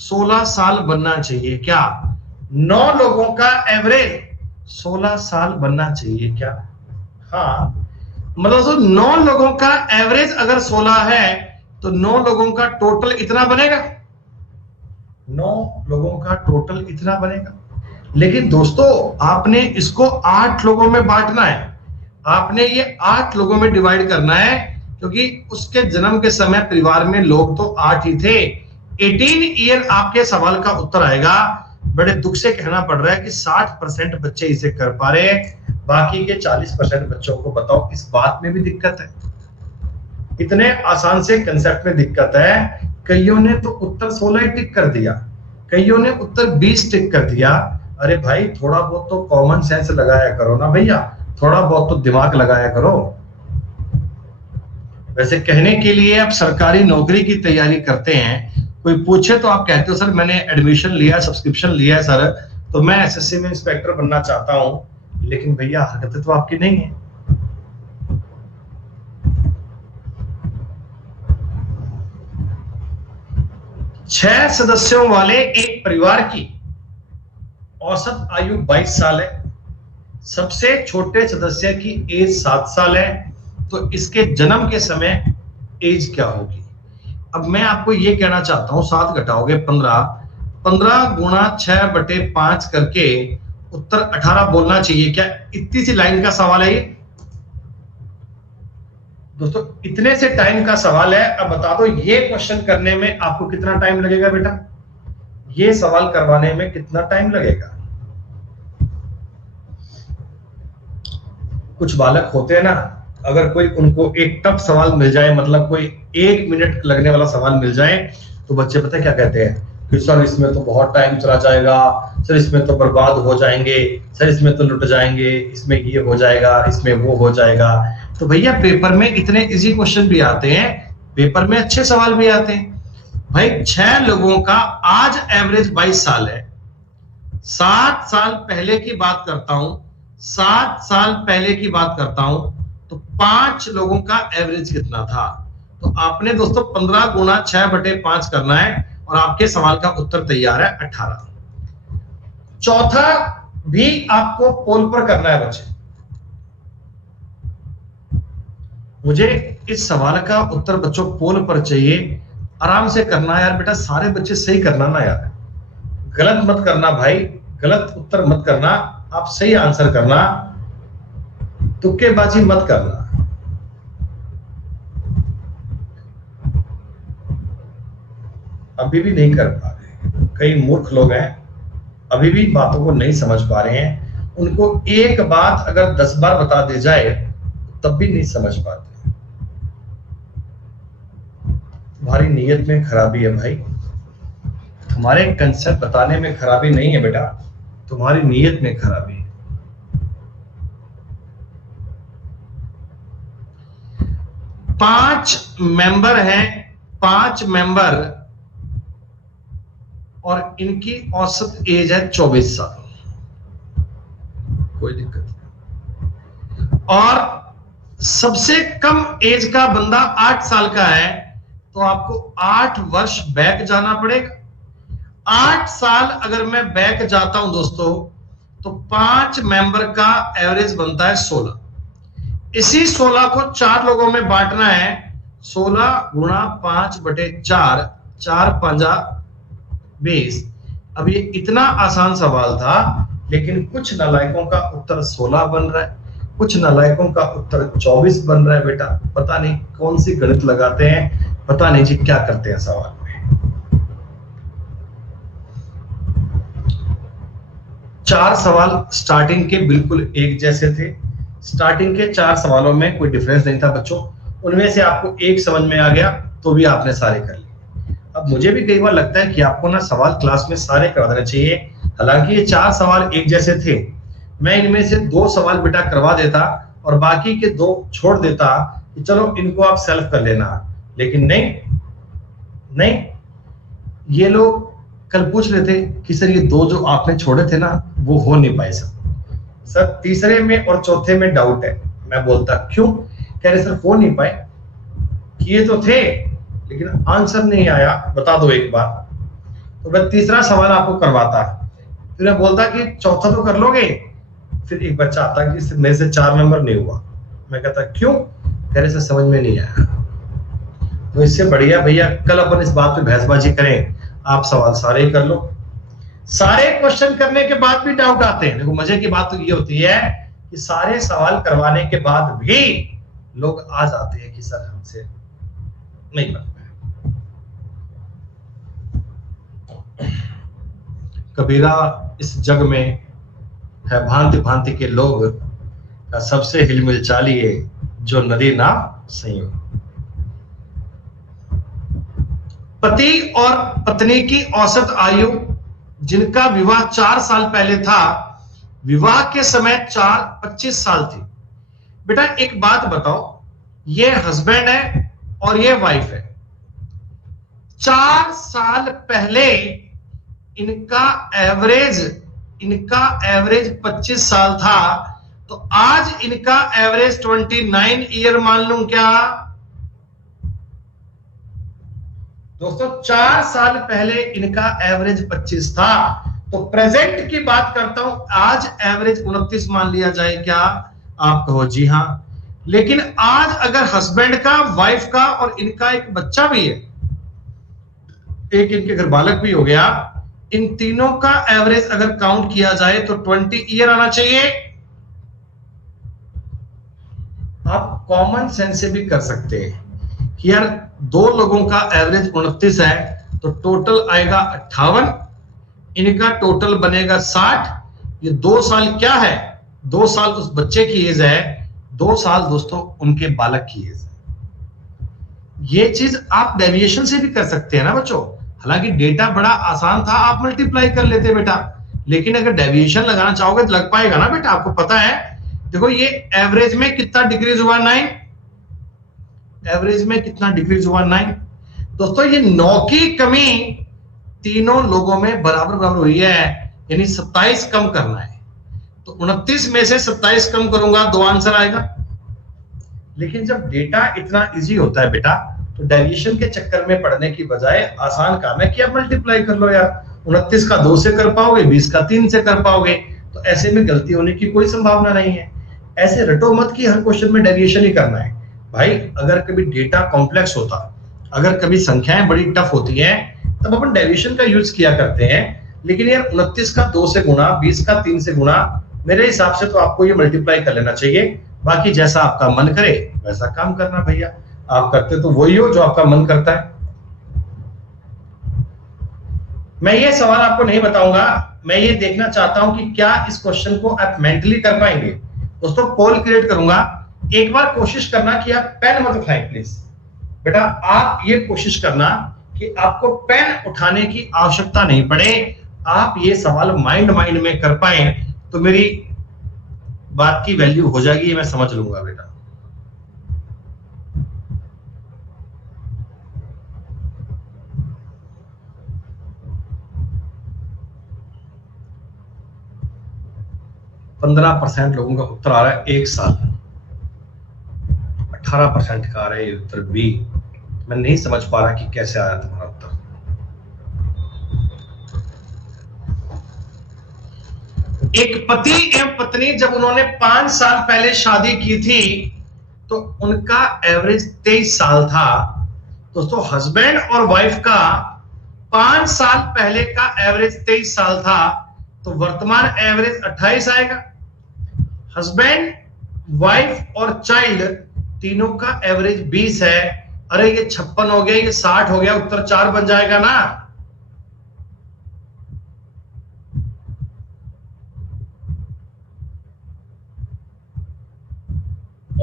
16 साल बनना चाहिए क्या? 9 लोगों का एवरेज 16 साल बनना चाहिए क्या? हाँ, मतलब तो 9 लोगों का एवरेज अगर 16 है तो 9 लोगों का टोटल इतना बनेगा, 9 लोगों का टोटल इतना बनेगा। लेकिन दोस्तों आपने इसको 8 लोगों में बांटना है, आपने ये 8 लोगों में डिवाइड करना है, क्योंकि उसके जन्म के समय परिवार में लोग तो 8 ही थे। 18 ईयर आपके सवाल का उत्तर आएगा। बड़े दुख से कहना पड़ रहा है कि 60% बच्चे इसे कर पा रहे हैं, बाकी के 40% बच्चों को बताओ इस बात में भी दिक्कत है। इतने आसान से कंसेप्ट में दिक्कत है। कईयों ने तो उत्तर 16 ही टिक कर दिया, कईयों ने उत्तर 20 टिक कर दिया। अरे भाई थोड़ा बहुत तो कॉमन सेंस लगाया करो ना भैया, थोड़ा बहुत तो दिमाग लगाया करो। वैसे कहने के लिए आप सरकारी नौकरी की तैयारी करते हैं, कोई पूछे तो आप कहते हो सर मैंने एडमिशन लिया, सब्सक्रिप्शन लिया है सर, तो मैं एसएससी में इंस्पेक्टर बनना चाहता हूं। लेकिन भैया हरकतें तो आपकी नहीं है। छह सदस्यों वाले एक परिवार की औसत आयु 22 साल है। सबसे छोटे सदस्य की एज 7 साल है, तो इसके जन्म के समय एज क्या होगी? अब मैं आपको ये कहना चाहता हूं 7 घटाओगे 15, 15 गुणा 6/5 करके उत्तर 18 बोलना चाहिए क्या? इतनी सी लाइन का सवाल है ये दोस्तों, इतने से टाइम का सवाल है। अब बता दो ये क्वेश्चन करने में आपको कितना टाइम लगेगा बेटा? ये सवाल करवाने में कितना टाइम लगेगा? कुछ बालक होते हैं ना, अगर कोई उनको एक टफ सवाल मिल जाए, मतलब कोई 1 मिनट लगने वाला सवाल मिल जाए, तो बच्चे पता है क्या कहते हैं कि सर इसमें तो बहुत टाइम चला जाएगा, सर इसमें तो बर्बाद हो जाएंगे, सर इसमें तो लुट जाएंगे, इसमें ये हो जाएगा, इसमें वो हो जाएगा। तो भैया पेपर में इतने इजी क्वेश्चन भी आते हैं, पेपर में अच्छे सवाल भी आते हैं। भाई 6 लोगों का आज एवरेज 22 साल है। 7 साल पहले की बात करता हूं, 7 साल पहले की बात करता हूं, तो 5 लोगों का एवरेज कितना था? तो आपने दोस्तों 15 गुणा 6/5 करना है और आपके सवाल का उत्तर तैयार है 18। चौथा भी आपको पोल पर करना है बच्चे। मुझे इस सवाल का उत्तर बच्चों पोल पर चाहिए, आराम से करना यार बेटा, सारे बच्चे सही करना ना यार, गलत मत करना भाई, गलत उत्तर मत करना, आप सही आंसर करना, तुक्केबाजी मत करना। अभी भी नहीं कर पा रहे, कई मूर्ख लोग हैं, अभी भी बातों को नहीं समझ पा रहे हैं। उनको एक बात अगर 10 बार बता दी जाए तब भी नहीं समझ पाते। तुम्हारी नीयत में खराबी है भाई, तुम्हारे कंसेप्ट बताने में खराबी नहीं है बेटा, तुम्हारी नीयत में खराबी है। पांच मेंबर हैं, 5 मेंबर, और इनकी औसत एज है 24 साल, कोई दिक्कत नहीं। और सबसे कम एज का बंदा 8 साल का है, तो आपको 8 वर्ष बैक जाना पड़ेगा। 8 साल अगर मैं बैक जाता हूं दोस्तों, तो 5 मेंबर का एवरेज बनता है 16। इसी 16 को 4 लोगों में बांटना है। 16 गुणा 5/4, 4 5 20। अब ये इतना आसान सवाल था, लेकिन कुछ नालायकों का उत्तर 16 बन रहा है, कुछ नालायकों का उत्तर 24 बन रहा है बेटा। पता नहीं कौन सी गणित लगाते हैं, पता नहीं जी क्या करते हैं सवाल में। 4 सवाल स्टार्टिंग के बिल्कुल एक जैसे थे, स्टार्टिंग के 4 सवालों में कोई डिफरेंस नहीं था बच्चों। उनमें से आपको एक समझ में आ गया तो भी आपने सारे कर लिए। अब मुझे भी कई बार लगता है कि आपको ना सवाल क्लास में सारे करा देने चाहिए, हालांकि ये 4 सवाल एक जैसे थे, मैं इनमें से 2 सवाल बेटा करवा देता और बाकी के 2 छोड़ देता कि चलो इनको आप सेल्फ कर लेना, लेकिन नहीं, ये लोग कल पूछ रहे थे कि सर ये 2 जो आपने छोड़े थे ना वो हो नहीं पाए सर, तीसरे में और चौथे में डाउट है। मैं बोलता क्यों? कह रहे सर हो नहीं पाए, किए तो थे लेकिन आंसर नहीं आया, बता दो एक बार। तो मैं तीसरा सवाल आपको करवाता, फिर मैं बोलता कि चौथा तो कर लोगे। फिर एक बच्चा आता कि मेरे से 4 नंबर नहीं हुआ, मैं कहता क्यों? कह रहे सर समझ में नहीं आया। तो इससे बढ़िया भैया कल अपन इस बात पे बहसबाजी करें, आप सवाल सारे ही कर लो। सारे क्वेश्चन करने के बाद भी डाउट आते हैं। देखो मजे की बात तो ये होती है कि सारे सवाल करवाने के बाद भी लोग आ जाते हैं कि सर हमसे नहीं बन पाया। कबीरा इस जग में है भांति भांति के लोग, का सबसे हिलमिल चालिए जो नदी ना संयोग। पति और पत्नी की औसत आयु जिनका विवाह 4 साल पहले था, विवाह के समय 25 साल थी। बेटा एक बात बताओ, ये हस्बैंड है और ये वाइफ है, 4 साल पहले इनका एवरेज 25 साल था, तो आज इनका एवरेज 29 ईयर मान लूं क्या दोस्तों? 4 साल पहले इनका एवरेज 25 था, तो प्रेजेंट की बात करता हूं, आज एवरेज 29 मान लिया जाए क्या? आप कहो जी हां। लेकिन आज अगर हस्बैंड का, वाइफ का और इनका एक बच्चा भी है, एक इनके घर बालक भी हो गया, इन तीनों का एवरेज अगर काउंट किया जाए तो 20 ईयर आना चाहिए। आप कॉमन सेंस से भी कर सकते हैं कि यार दो लोगों का एवरेज 29 है तो टोटल आएगा 58, इनका टोटल बनेगा 60। ये 2 साल क्या है, 2 साल उस बच्चे की एज है, 2 साल दोस्तों उनके बालक की एज है। ये चीज आप डेविएशन से भी कर सकते हैं ना बच्चों। हालांकि डेटा बड़ा आसान था, आप मल्टीप्लाई कर लेते बेटा, लेकिन अगर डेविएशन लगाना चाहोगे तो लग पाएगा ना बेटा। आपको पता है, देखो ये एवरेज में कितना डिक्रीज हुआ, 9। एवरेज में कितना डिक्रीज हुआ, 9। दोस्तों ये 9 की कमी तीनों लोगों में बराबर बराबर हुई है, यानी 27 कम करना है। तो 29 में से 27 कम करूंगा, 2 आंसर आएगा। लेकिन जब डेटा इतना इजी होता है बेटा, तो डेविएशन के चक्कर में पड़ने की बजाय आसान काम है कि आप मल्टीप्लाई कर लो यार। 29 का 2 से कर पाओगे, 20 का 3 से कर पाओगे, तो ऐसे में गलती होने की कोई संभावना नहीं है। ऐसे रटो मत कि हर क्वेश्चन में डेविएशन ही करना है भाई। अगर कभी डेटा कॉम्प्लेक्स होता, अगर कभी संख्याएं बड़ी टफ होती हैं, तब अपन डेविएशन का यूज किया करते हैं। लेकिन यार 29 का 2 से गुणा, 20 का 3 से गुणा, मेरे हिसाब से तो आपको ये मल्टीप्लाई कर लेना चाहिए। बाकी जैसा आपका मन करे वैसा काम करना भैया, आप करते तो वही हो जो आपका मन करता है। मैं ये सवाल आपको नहीं बताऊंगा, मैं ये देखना चाहता हूं कि क्या इस क्वेश्चन को आप मेंटली कर पाएंगे। दोस्तों पोल क्रिएट करूंगा, एक बार कोशिश करना कि आप पेन मत उठाएं प्लीज बेटा। आप ये कोशिश करना कि आपको पेन उठाने की आवश्यकता नहीं पड़े, आप ये सवाल माइंड में कर पाए तो मेरी बात की वैल्यू हो जाएगी, मैं समझ लूंगा बेटा। %15 लोगों का उत्तर आ रहा है 1 साल, 18% का आ रहा है ये उत्तर बी। मैं नहीं समझ पा रहा कि कैसे आया तुम्हारा उत्तर। एक पति एवं पत्नी जब उन्होंने 5 साल पहले शादी की थी तो उनका एवरेज 23 साल था। दोस्तों हस्बैंड और वाइफ का 5 साल पहले का एवरेज 23 साल था, तो वर्तमान एवरेज 28 आएगा। हस्बैंड, वाइफ और चाइल्ड तीनों का एवरेज 20 है। अरे ये 56 हो गया, ये 60 हो गया, उत्तर 4 बन जाएगा ना।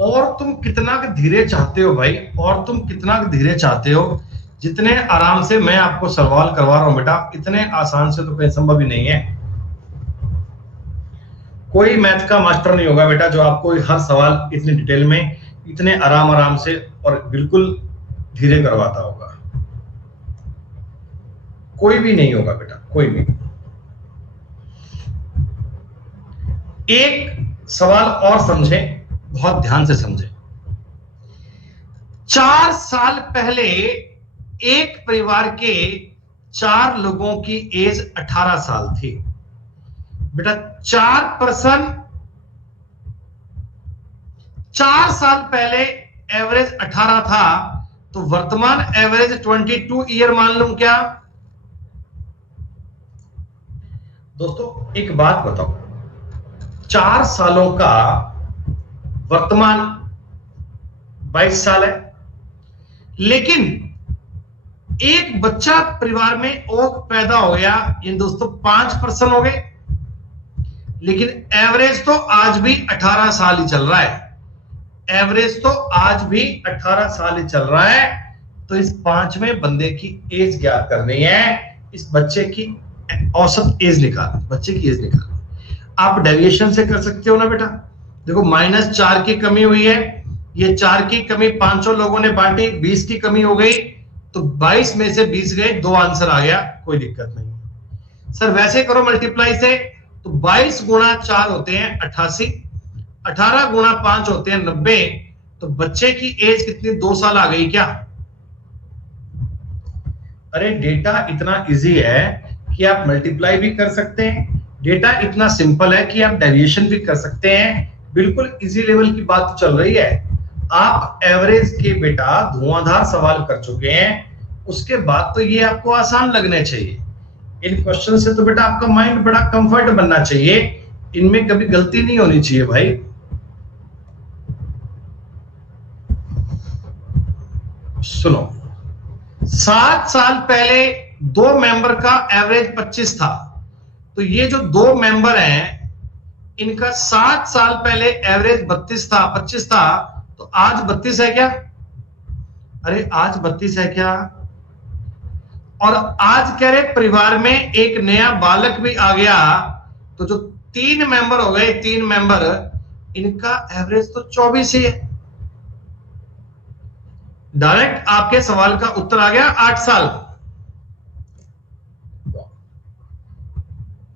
और तुम कितना धीरे चाहते हो भाई, और तुम कितना धीरे चाहते हो। जितने आराम से मैं आपको सवाल करवा रहा हूं बेटा, इतने आसान से तो कहीं संभव ही नहीं है। कोई मैथ का मास्टर नहीं होगा बेटा जो आपको हर सवाल इतनी डिटेल में, इतने आराम से और बिल्कुल धीरे करवाता होगा। कोई भी नहीं होगा बेटा, कोई भी। एक सवाल और समझे, बहुत ध्यान से समझे। 4 साल पहले एक परिवार के 4 लोगों की एज 18 साल थी बेटा। 4 साल पहले एवरेज 18 था, तो वर्तमान एवरेज 22 ईयर मान लूं क्या। दोस्तों एक बात बताओ, 4 सालों का वर्तमान 22 साल है, लेकिन एक बच्चा परिवार में और पैदा हो गया, इन दोस्तों 5% हो गए, लेकिन एवरेज तो आज भी 18 साल ही चल रहा है। एवरेज तो आज भी 18 साल ही चल रहा है। तो इस 5वें बंदे की एज ज्ञात करनी है, इस बच्चे की औसत एज निकाल, बच्चे की एज निकाल। आप डेविएशन से कर सकते हो ना बेटा। देखो -4 की कमी हुई है, ये 4 की कमी 500 लोगों ने बांटी, 20 की कमी हो गई, तो 22 में से 20 गए, 2 आंसर आ गया, कोई दिक्कत नहीं। सर वैसे करो मल्टीप्लाई से, तो 22 गुणा 4 होते हैं 88, 18 गुणा 5 होते हैं 90, तो बच्चे की एज कितनी, 2 साल आ गई क्या। अरे डेटा इतना इजी है कि आप मल्टीप्लाई भी कर सकते हैं, डेटा इतना सिंपल है कि आप डेविएशन भी कर सकते हैं। बिल्कुल इजी लेवल की बात चल रही है। आप एवरेज के बेटा धुआंधार सवाल कर चुके हैं, उसके बाद तो ये आपको आसान लगने चाहिए। इन क्वेश्चन से तो बेटा आपका माइंड बड़ा कंफर्ट बनना चाहिए, इनमें कभी गलती नहीं होनी चाहिए भाई। सुनो, 7 साल पहले 2 मेंबर का एवरेज 25 था, तो ये जो 2 मेंबर हैं इनका 7 साल पहले एवरेज 32 था, 25 था, तो आज 32 है क्या? अरे आज 32 है क्या? और आज कह रहे परिवार में एक नया बालक भी आ गया, तो जो 3 मेंबर हो गए, 3 मेंबर, इनका एवरेज तो 24 ही है। डायरेक्ट आपके सवाल का उत्तर आ गया 8 साल।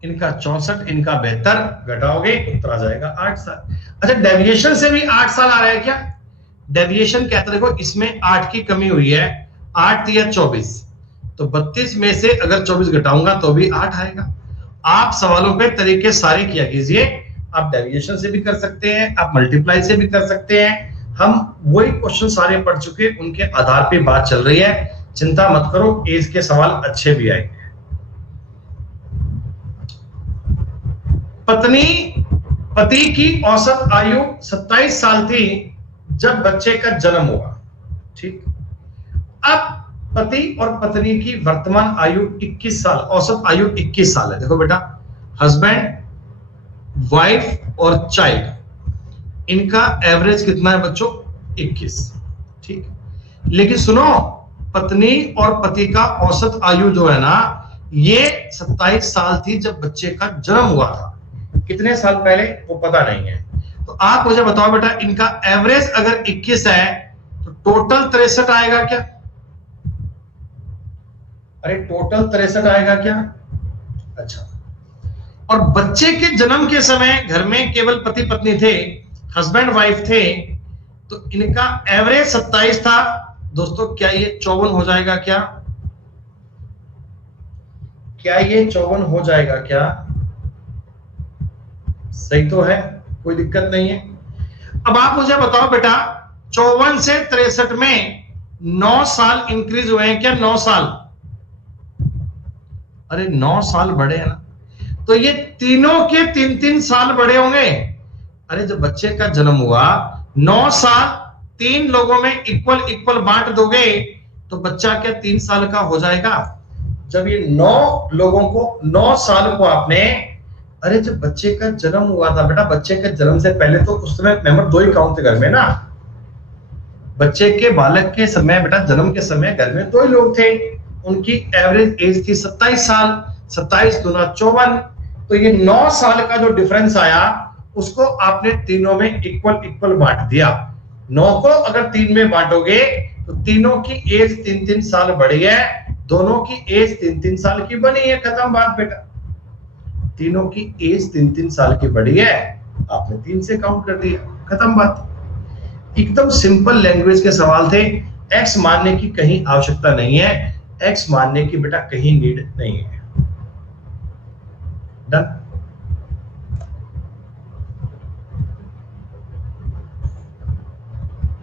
इनका 64, इनका 72, घटाओगे उत्तर आ जाएगा 8 साल। अच्छा, डेविएशन से भी 8 साल आ रहा है क्या? डेविएशन कहते देखो इसमें 8 की कमी हुई है, 8 या 24, तो 32 में से अगर 24 घटाऊंगा तो भी 8 आएगा। आप सवालों पे तरीके सारे किया कीजिए, आप डेविएशन से भी कर सकते हैं, आप मल्टीप्लाई से भी कर सकते हैं। हम वही क्वेश्चन सारे पढ़ चुके, उनके आधार पे बात चल रही है, चिंता मत करो, एज के सवाल अच्छे भी आएंगे। पति की औसत आयु 27 साल थी जब बच्चे का जन्म हुआ, ठीक। अब पति और पत्नी की वर्तमान आयु 21 साल, औसत आयु 21 साल है। देखो बेटा, हस्बैंड, वाइफ और चाइल्ड, इनका एवरेज कितना है बच्चों? 21, ठीक। लेकिन सुनो, पत्नी और पति का औसत आयु जो है ना, ये 27 साल थी जब बच्चे का जन्म हुआ था। कितने साल पहले वो पता नहीं है। तो आप मुझे बताओ बेटा, इनका एवरेज अगर 21 है तो टोटल 63 आएगा क्या? अरे टोटल 63 आएगा क्या? अच्छा, और बच्चे के जन्म के समय घर में केवल पति पत्नी थे, हस्बैंड वाइफ थे, तो इनका एवरेज 27 था। दोस्तों क्या ये 54 हो जाएगा क्या? क्या ये 54 हो जाएगा क्या? सही तो है, कोई दिक्कत नहीं है। अब आप मुझे बताओ बेटा, 54 से 63 में 9 साल इंक्रीज हुए हैं क्या? 9 साल, अरे 9 साल बढ़े हैं ना, तो ये तीनों के 3-3 साल बढ़े होंगे। अरे जब बच्चे का जन्म हुआ, 9 साल 3 लोगों में इक्वल इक्वल बांट दोगे तो बच्चा क्या 3 साल का हो जाएगा? जब ये 9 लोगों को, 9 साल को आपने, अरे जब बच्चे का जन्म हुआ था बेटा, बच्चे के जन्म से पहले तो उस समय मेंबर 2 ही काउंट थे घर में ना। बच्चे के, बालक के समय बेटा, जन्म के समय घर में 2 ही लोग थे, उनकी एवरेज एज थी 27 साल, 27 दूना 54, तो ये 9 साल का जो डिफरेंस आया उसको आपने तीनों में इक्वल इक्वल बांट दिया। 9 को अगर 3 में बांटोगे तो तीनों की एज 3-3 साल बढ़ी है, दोनों की एज 3-3 साल की बनी है, खत्म बात बेटा। तीनों की एज 3-3 साल की बढ़ी है, आपने 3 से काउंट कर दिया, खत्म बात। एकदम सिंपल लैंग्वेज के सवाल थे, एक्स मानने की कहीं आवश्यकता नहीं है, एक्स मानने की बेटा कहीं नीड नहीं है। डन।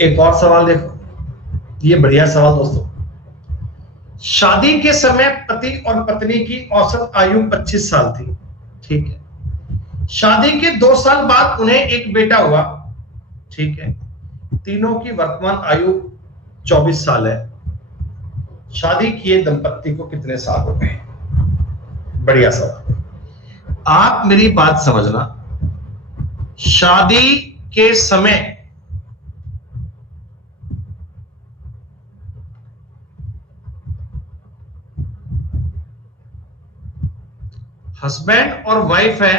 एक और सवाल देखो, ये बढ़िया सवाल दोस्तों। शादी के समय पति और पत्नी की औसत आयु 25 साल थी, ठीक है। शादी के 2 साल बाद उन्हें एक बेटा हुआ, ठीक है। तीनों की वर्तमान आयु 24 साल है। शादी किए दंपत्ति को कितने साल हो गए? बढ़िया सवाल। आप मेरी बात समझना, शादी के समय हस्बैंड और वाइफ है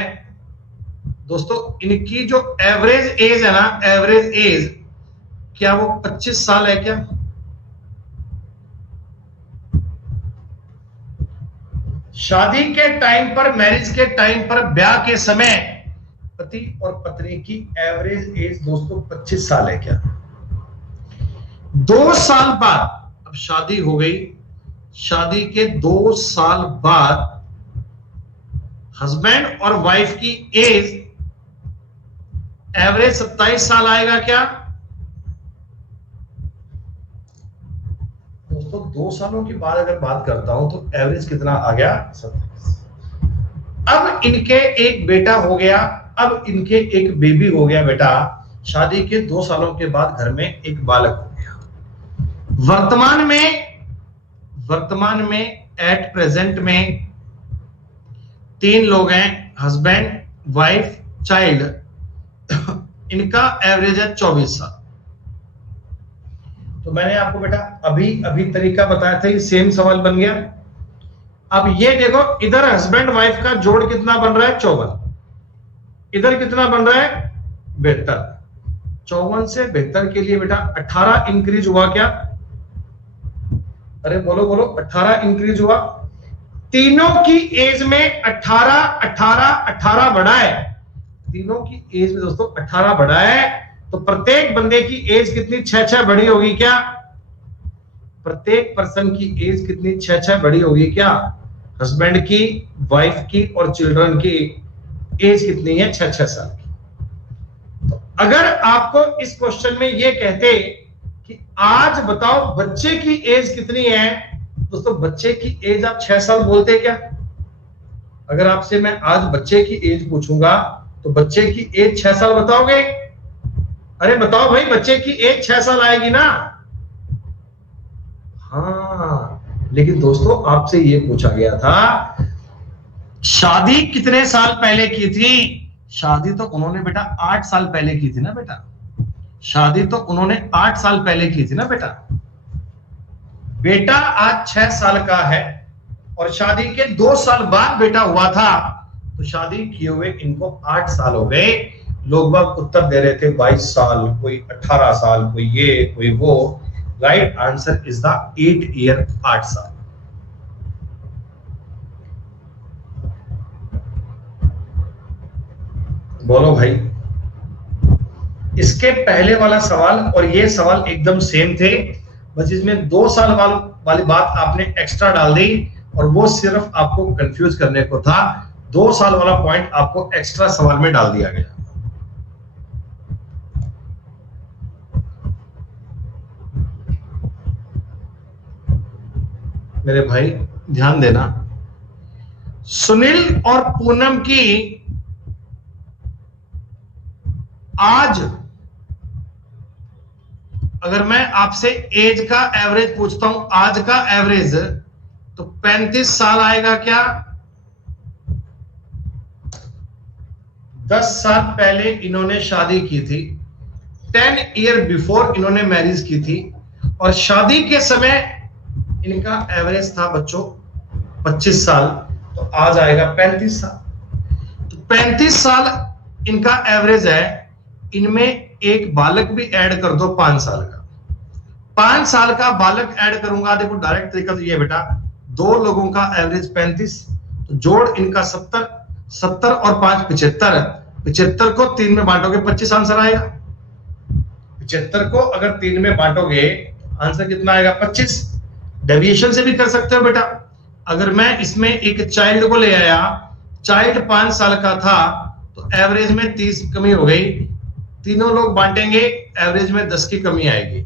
दोस्तों, इनकी जो एवरेज एज है ना, एवरेज एज, क्या वो 25 साल है क्या? शादी के टाइम पर, मैरिज के टाइम पर, ब्याह के समय पति और पत्नी की एवरेज एज दोस्तों 25 साल है क्या? 2 साल बाद, अब शादी हो गई, शादी के 2 साल बाद हस्बैंड और वाइफ की एज एवरेज 27 साल आएगा क्या? दोस्तों 2 सालों के बाद अगर बात करता हूं तो एवरेज कितना आ गया 27। अब इनके एक बेटा हो गया, अब इनके एक बेबी हो गया बेटा। शादी के 2 सालों के बाद घर में एक बालक हो गया। वर्तमान में एट प्रेजेंट में 3 लोग हैं, हस्बैंड, वाइफ, चाइल्ड। इनका एवरेज है 24 साल। तो मैंने आपको बेटा अभी तरीका बताया था, ये सेम सवाल बन गया। अब ये देखो, इधर हस्बैंड वाइफ का जोड़ कितना बन रहा है 54, इधर कितना बन रहा है 72। 54 से 72 के लिए बेटा 18 इंक्रीज हुआ क्या? अरे बोलो बोलो, 18 इंक्रीज हुआ। तीनों की एज में 18 18 18 बढ़ा है। तीनों की एज में दोस्तों 18 बढ़ा है, तो प्रत्येक बंदे की एज कितनी 6 बढ़ी होगी क्या? प्रत्येक पर्सन की एज कितनी 6 बढ़ी होगी क्या? हस्बैंड की, वाइफ की और चिल्ड्रन की एज कितनी है? 6 साल की। तो अगर आपको इस क्वेश्चन में ये कहते कि आज बताओ बच्चे की एज कितनी है, दोस्तों बच्चे की एज आप 6 साल बोलते क्या? अगर आपसे मैं आज बच्चे की एज पूछूंगा तो बच्चे की एज 6 साल बताओगे? अरे बताओ भाई, बच्चे की एज 6 साल आएगी ना? हाँ, लेकिन दोस्तों आपसे ये पूछा गया था शादी कितने साल पहले की थी? शादी तो उन्होंने बेटा 8 साल पहले की थी ना बेटा। शादी तो उन्होंने 8 साल पहले की थी ना बेटा। बेटा आज 6 साल का है और शादी के 2 साल बाद बेटा हुआ था, तो शादी किए हुए इनको 8 साल हो गए। लोग बाग उत्तर दे रहे थे 22 साल, कोई 18 साल, कोई ये कोई वो। Right answer is the 8 year, 8 साल। बोलो भाई, इसके पहले वाला सवाल और ये सवाल एकदम सेम थे, बस इसमें 2 साल वाली बात आपने एक्स्ट्रा डाल दी और वो सिर्फ आपको कंफ्यूज करने को था। 2 साल वाला पॉइंट आपको एक्स्ट्रा सवाल में डाल दिया गया। मेरे भाई ध्यान देना, सुनील और पूनम की आज अगर मैं आपसे एज का एवरेज पूछता हूं, आज का एवरेज तो 35 साल आएगा क्या? 10 साल पहले इन्होंने शादी की थी, 10 ईयर बिफोर इन्होंने मैरिज की थी, और शादी के समय इनका एवरेज था बच्चों 25 साल, तो आज आएगा 35 साल। तो 35 साल इनका एवरेज है, इनमें एक बालक भी ऐड कर दो 5 साल का। 5 साल का बालक ऐड करूंगा, देखो डायरेक्ट तरीका तो ये बेटा, 2 लोगों का एवरेज 35, तो जोड़ इनका 70, 70 और 5 75, 75 को 3 में बांटोगे 25 आंसर आएगा। 75 को अगर 3 में बांटोगे आंसर कितना आएगा? 25। डेविएशन से भी कर सकते हो बेटा। अगर मैं इसमें एक चाइल्ड को ले आया, चाइल्ड 5 साल का था, तो एवरेज में 30 कमी हो गई, तीनों लोग बांटेंगे एवरेज में 10 की कमी आएगी।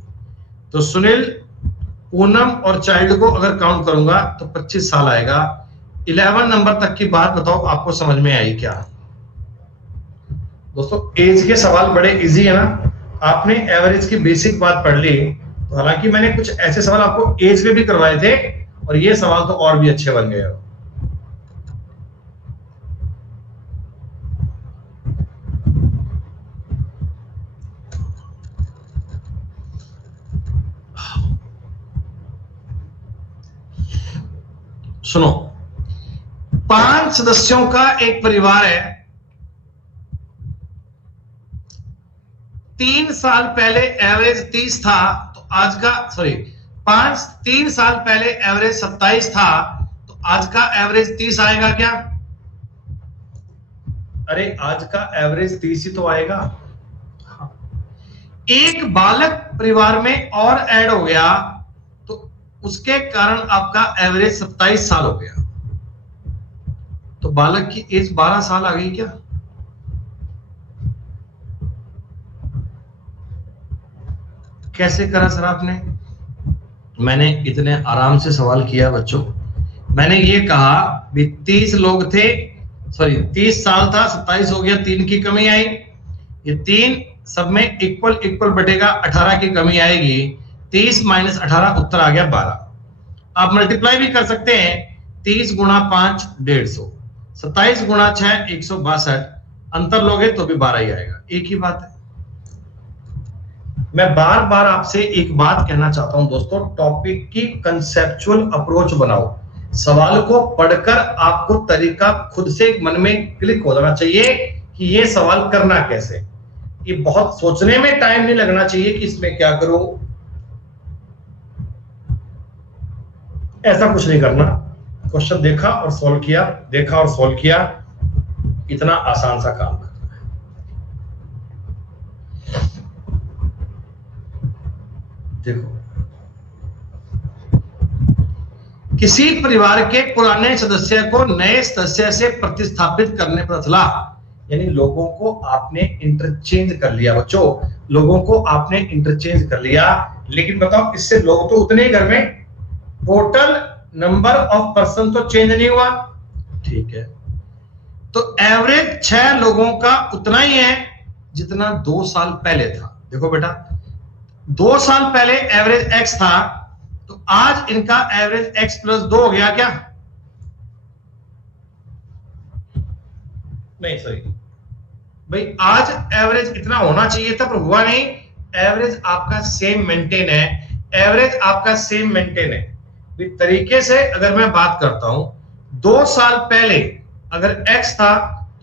तो सुनील, पूनम और चाइल्ड को अगर काउंट करूंगा तो 25 साल आएगा। 11 नंबर तक की बात बताओ आपको समझ में आई क्या? दोस्तों एज के सवाल बड़े इजी है ना, आपने एवरेज की बेसिक बात पढ़ ली। तो हालांकि मैंने कुछ ऐसे सवाल आपको एज में भी करवाए थे और ये सवाल तो और भी अच्छे बन गए। सुनो, 5 सदस्यों का एक परिवार है। 3 साल पहले एवरेज 30 था, तो आज का 3 साल पहले एवरेज 27 था, तो आज का एवरेज 30 आएगा क्या? अरे आज का एवरेज 30 ही तो आएगा। एक बालक परिवार में और ऐड हो गया, तो उसके कारण आपका एवरेज 27 साल हो गया, तो बालक की एज 12 साल आ गई क्या? कैसे करा सर आपने? मैंने इतने आराम से सवाल किया बच्चों। मैंने ये कहा भी 30 लोग थे, सॉरी 30 साल था, 27 हो गया, 3 की कमी आई, ये 3 सब में इक्वल इक्वल बटेगा, 18 की कमी आएगी, 30 माइनस 18 उत्तर आ गया 12। आप मल्टीप्लाई भी कर सकते हैं, 30 गुणा 5 150, 27 गुणा 6 162, अंतर लोगे तो भी 12 ही आएगा, एक ही बात है। मैं बार बार आपसे एक बात कहना चाहता हूं दोस्तों, टॉपिक की कंसेप्चुअल अप्रोच बनाओ। सवाल को पढ़कर आपको तरीका खुद से मन में क्लिक हो जाना चाहिए कि ये सवाल करना कैसे। ये बहुत सोचने में टाइम नहीं लगना चाहिए कि इसमें क्या करूं, ऐसा कुछ नहीं करना। क्वेश्चन देखा और सॉल्व किया, देखा और सॉल्व किया, इतना आसान सा काम करना है। देखो, किसी परिवार के पुराने सदस्य को नए सदस्य से प्रतिस्थापित करने पर अथला, यानी लोगों को आपने इंटरचेंज कर लिया बच्चों, लोगों को आपने इंटरचेंज कर लिया, लेकिन बताओ इससे लोग तो उतने ही घर में, टोटल नंबर ऑफ पर्सन तो चेंज नहीं हुआ, ठीक है। तो एवरेज 6 लोगों का उतना ही है जितना 2 साल पहले था। देखो बेटा, 2 साल पहले एवरेज x था, तो आज इनका एवरेज x प्लस 2 हो गया क्या? नहीं सॉरी भाई, आज एवरेज इतना होना चाहिए था पर हुआ नहीं। एवरेज आपका सेम मेंटेन है, एवरेज आपका सेम मेंटेन है। तरीके से अगर मैं बात करता हूं, 2 साल पहले अगर x था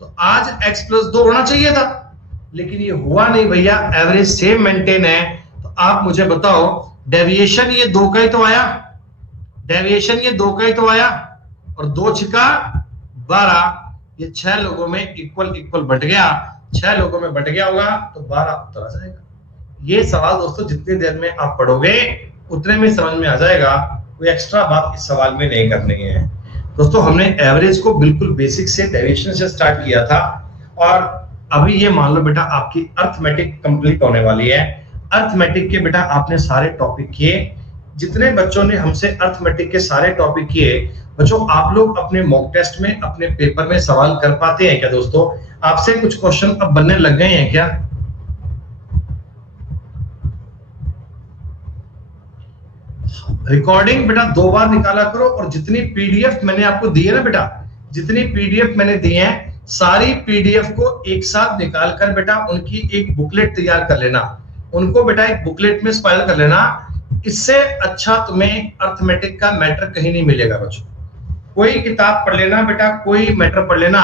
तो आज x प्लस 2 होना चाहिए था, लेकिन ये हुआ नहीं भैया, एवरेज सेम मेंटेन है। तो आप मुझे बताओ, डेविएशन ये 2 का ही तो आया, डेविएशन ये 2 का ही तो आया, और 2 छिका 12, ये 6 लोगों में इक्वल इक्वल बट गया, 6 लोगों में बट गया होगा तो 12 उत्तर आ जाएगा। ये सवाल दोस्तों जितनी देर में आप पढ़ोगे उतने में समझ में आ जाएगा, कोई एक्स्ट्रा बात इस सवाल में नहीं करनी है। दोस्तों हमने एवरेज को बिल्कुल बेसिक से, डेरिवेशन से स्टार्ट किया था, और अभी ये मान लो बेटा आपकी अर्थमेटिक कंप्लीट होने वाली है। अर्थमेटिक के बेटा आपने सारे टॉपिक किए, जितने बच्चों ने हमसे अर्थमेटिक के सारे टॉपिक किए, बच्चों आप लोग अपने मॉक टेस्ट में, अपने पेपर में सवाल कर पाते हैं क्या? दोस्तों आपसे कुछ क्वेश्चन अब बनने लग गए हैं क्या? रिकॉर्डिंग बेटा 2 बार निकाला करो, और जितनी पीडीएफ मैंने आपको दी है ना बेटा, जितनी पीडीएफ मैंने दी है, सारी पीडीएफ को एक साथ निकाल कर बेटा उनकी एक बुकलेट तैयार कर लेना, उनको बेटा एक बुकलेट में स्पाइल कर लेना। इससे अच्छा तुम्हें अर्थमेटिक का मैटर कहीं नहीं मिलेगा बच्चों। कोई किताब पढ़ लेना बेटा, कोई मैटर पढ़ लेना,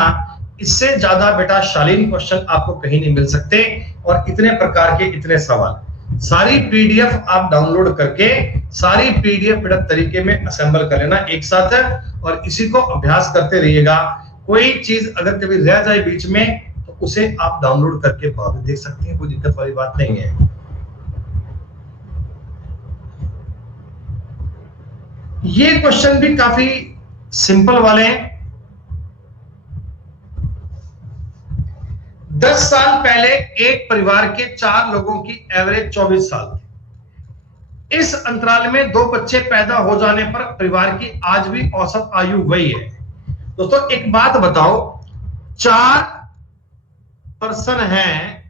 इससे ज्यादा बेटा शालीन क्वेश्चन आपको कहीं नहीं मिल सकते, और इतने प्रकार के इतने सवाल। सारी पीडीएफ आप डाउनलोड करके, सारी पीडीएफ बेटा तरीके में असेंबल कर लेना एक साथ, और इसी को अभ्यास करते रहिएगा। कोई चीज अगर कभी रह जाए बीच में तो उसे आप डाउनलोड करके बाद में देख सकते हैं, कोई दिक्कत वाली बात नहीं है। ये क्वेश्चन भी काफी सिंपल वाले हैं। 10 साल पहले एक परिवार के 4 लोगों की एवरेज 24 साल थी। इस अंतराल में 2 बच्चे पैदा हो जाने पर परिवार की आज भी औसत आयु वही है। दोस्तों एक बात बताओ, 4 पर्सन हैं,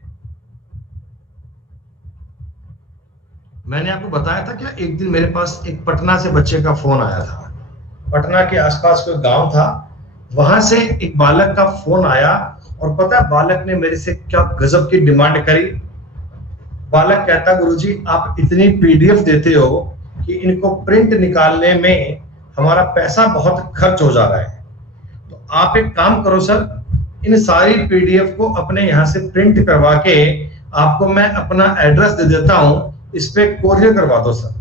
मैंने आपको बताया था क्या, एक दिन मेरे पास एक पटना से बच्चे का फोन आया था। पटना के आसपास कोई गांव था, वहां से एक बालक का फोन आया, और पता है बालक ने मेरे से क्या गजब की डिमांड करी। बालक कहता, गुरुजी आप इतनी पीडीएफ देते हो कि इनको प्रिंट निकालने में हमारा पैसा बहुत खर्च हो जा रहा है, तो आप एक काम करो सर, इन सारी पीडीएफ को अपने यहाँ से प्रिंट करवा के आपको मैं अपना एड्रेस दे देता हूं, इस पे कोरियर करवा दो सर।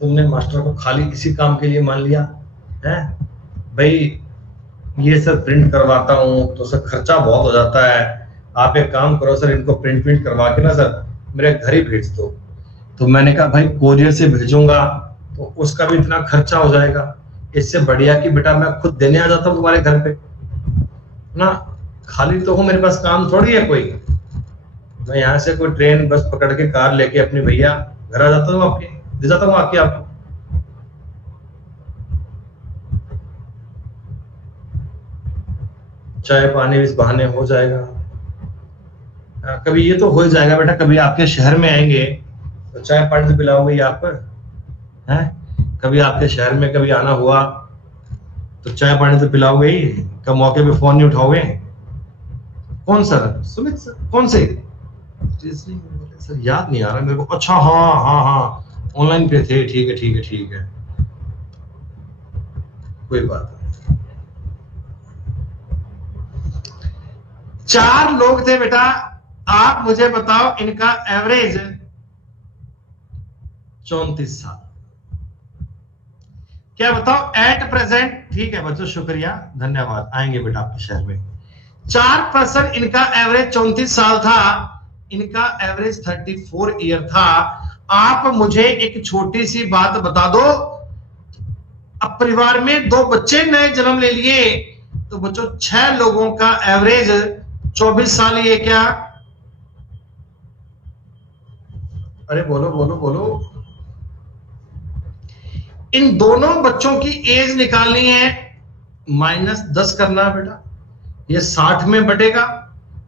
तुमने मास्टर को खाली इसी काम के लिए मान लिया है भाई, ये सर प्रिंट करवाता हूं तो सर खर्चा बहुत हो जाता है, आप एक काम करो सर, इनको प्रिंट करवा के ना सर मेरे घर ही भेज दो। तो मैंने कहा भाई कोरियर से भेजूंगा तो उसका भी इतना खर्चा हो जाएगा, इससे बढ़िया कि बेटा मैं खुद देने आ जाता हूँ तुम्हारे घर पे ना, खाली तो हूं, मेरे पास काम थोड़ी है कोई। मैं यहाँ से कोई ट्रेन बस पकड़ के कार लेके अपनी भैया घर आ जाता हूँ, आपके दे जाता हूँ आके आपको। चाय पानी इस बहाने हो जाएगा। कभी ये तो हो ही जाएगा बेटा, कभी आपके शहर में आएंगे तो चाय पानी तो पिलाओगे यहाँ पर है। कभी आपके शहर में कभी आना हुआ तो चाय पानी तो पिलाओगे ही, कब मौके पे फोन नहीं उठाओगे। कौन सर? सुमित सर? कौन से? सर याद नहीं आ रहा मेरे को। अच्छा हाँ हाँ हाँ, ऑनलाइन पे थे, ठीक है ठीक है ठीक है, कोई बात नहीं। 4 लोग थे बेटा, आप मुझे बताओ इनका एवरेज 34 साल। क्या बताओ एट प्रेजेंट? ठीक है बच्चों, शुक्रिया धन्यवाद, आएंगे बेटा आपके शहर में। 4 पर्सन इनका एवरेज 34 साल था, इनका एवरेज 34 ईयर था। आप मुझे एक छोटी सी बात बता दो, अब परिवार में 2 बच्चे नए जन्म ले लिए तो बच्चों 6 लोगों का एवरेज 24 साल ही है क्या? अरे बोलो बोलो बोलो। इन दोनों बच्चों की एज निकालनी है, -10 करना है बेटा। ये 60 में बटेगा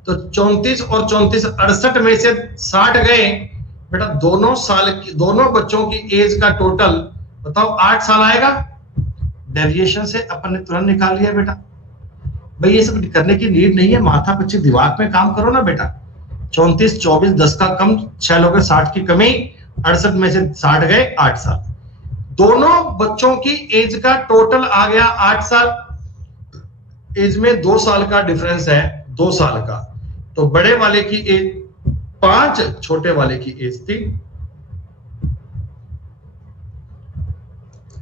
तो 34 और 34 68 में से 60 गए बेटा। दोनों बच्चों की एज का टोटल बताओ 8 साल आएगा। डेविएशन से अपन ने तुरंत निकाल लिया बेटा। भाई ये सब करने की नीड नहीं है, माथा पच्ची दिमाग में काम करो ना बेटा। 34 24 10 का कम, 6 लोग 60 की कमी, 68 में से 60 गए, 8 साल। दोनों बच्चों की एज का टोटल आ गया 8 साल। एज में 2 साल का डिफरेंस है, 2 साल का। तो बड़े वाले की एज 5, छोटे वाले की एज 3।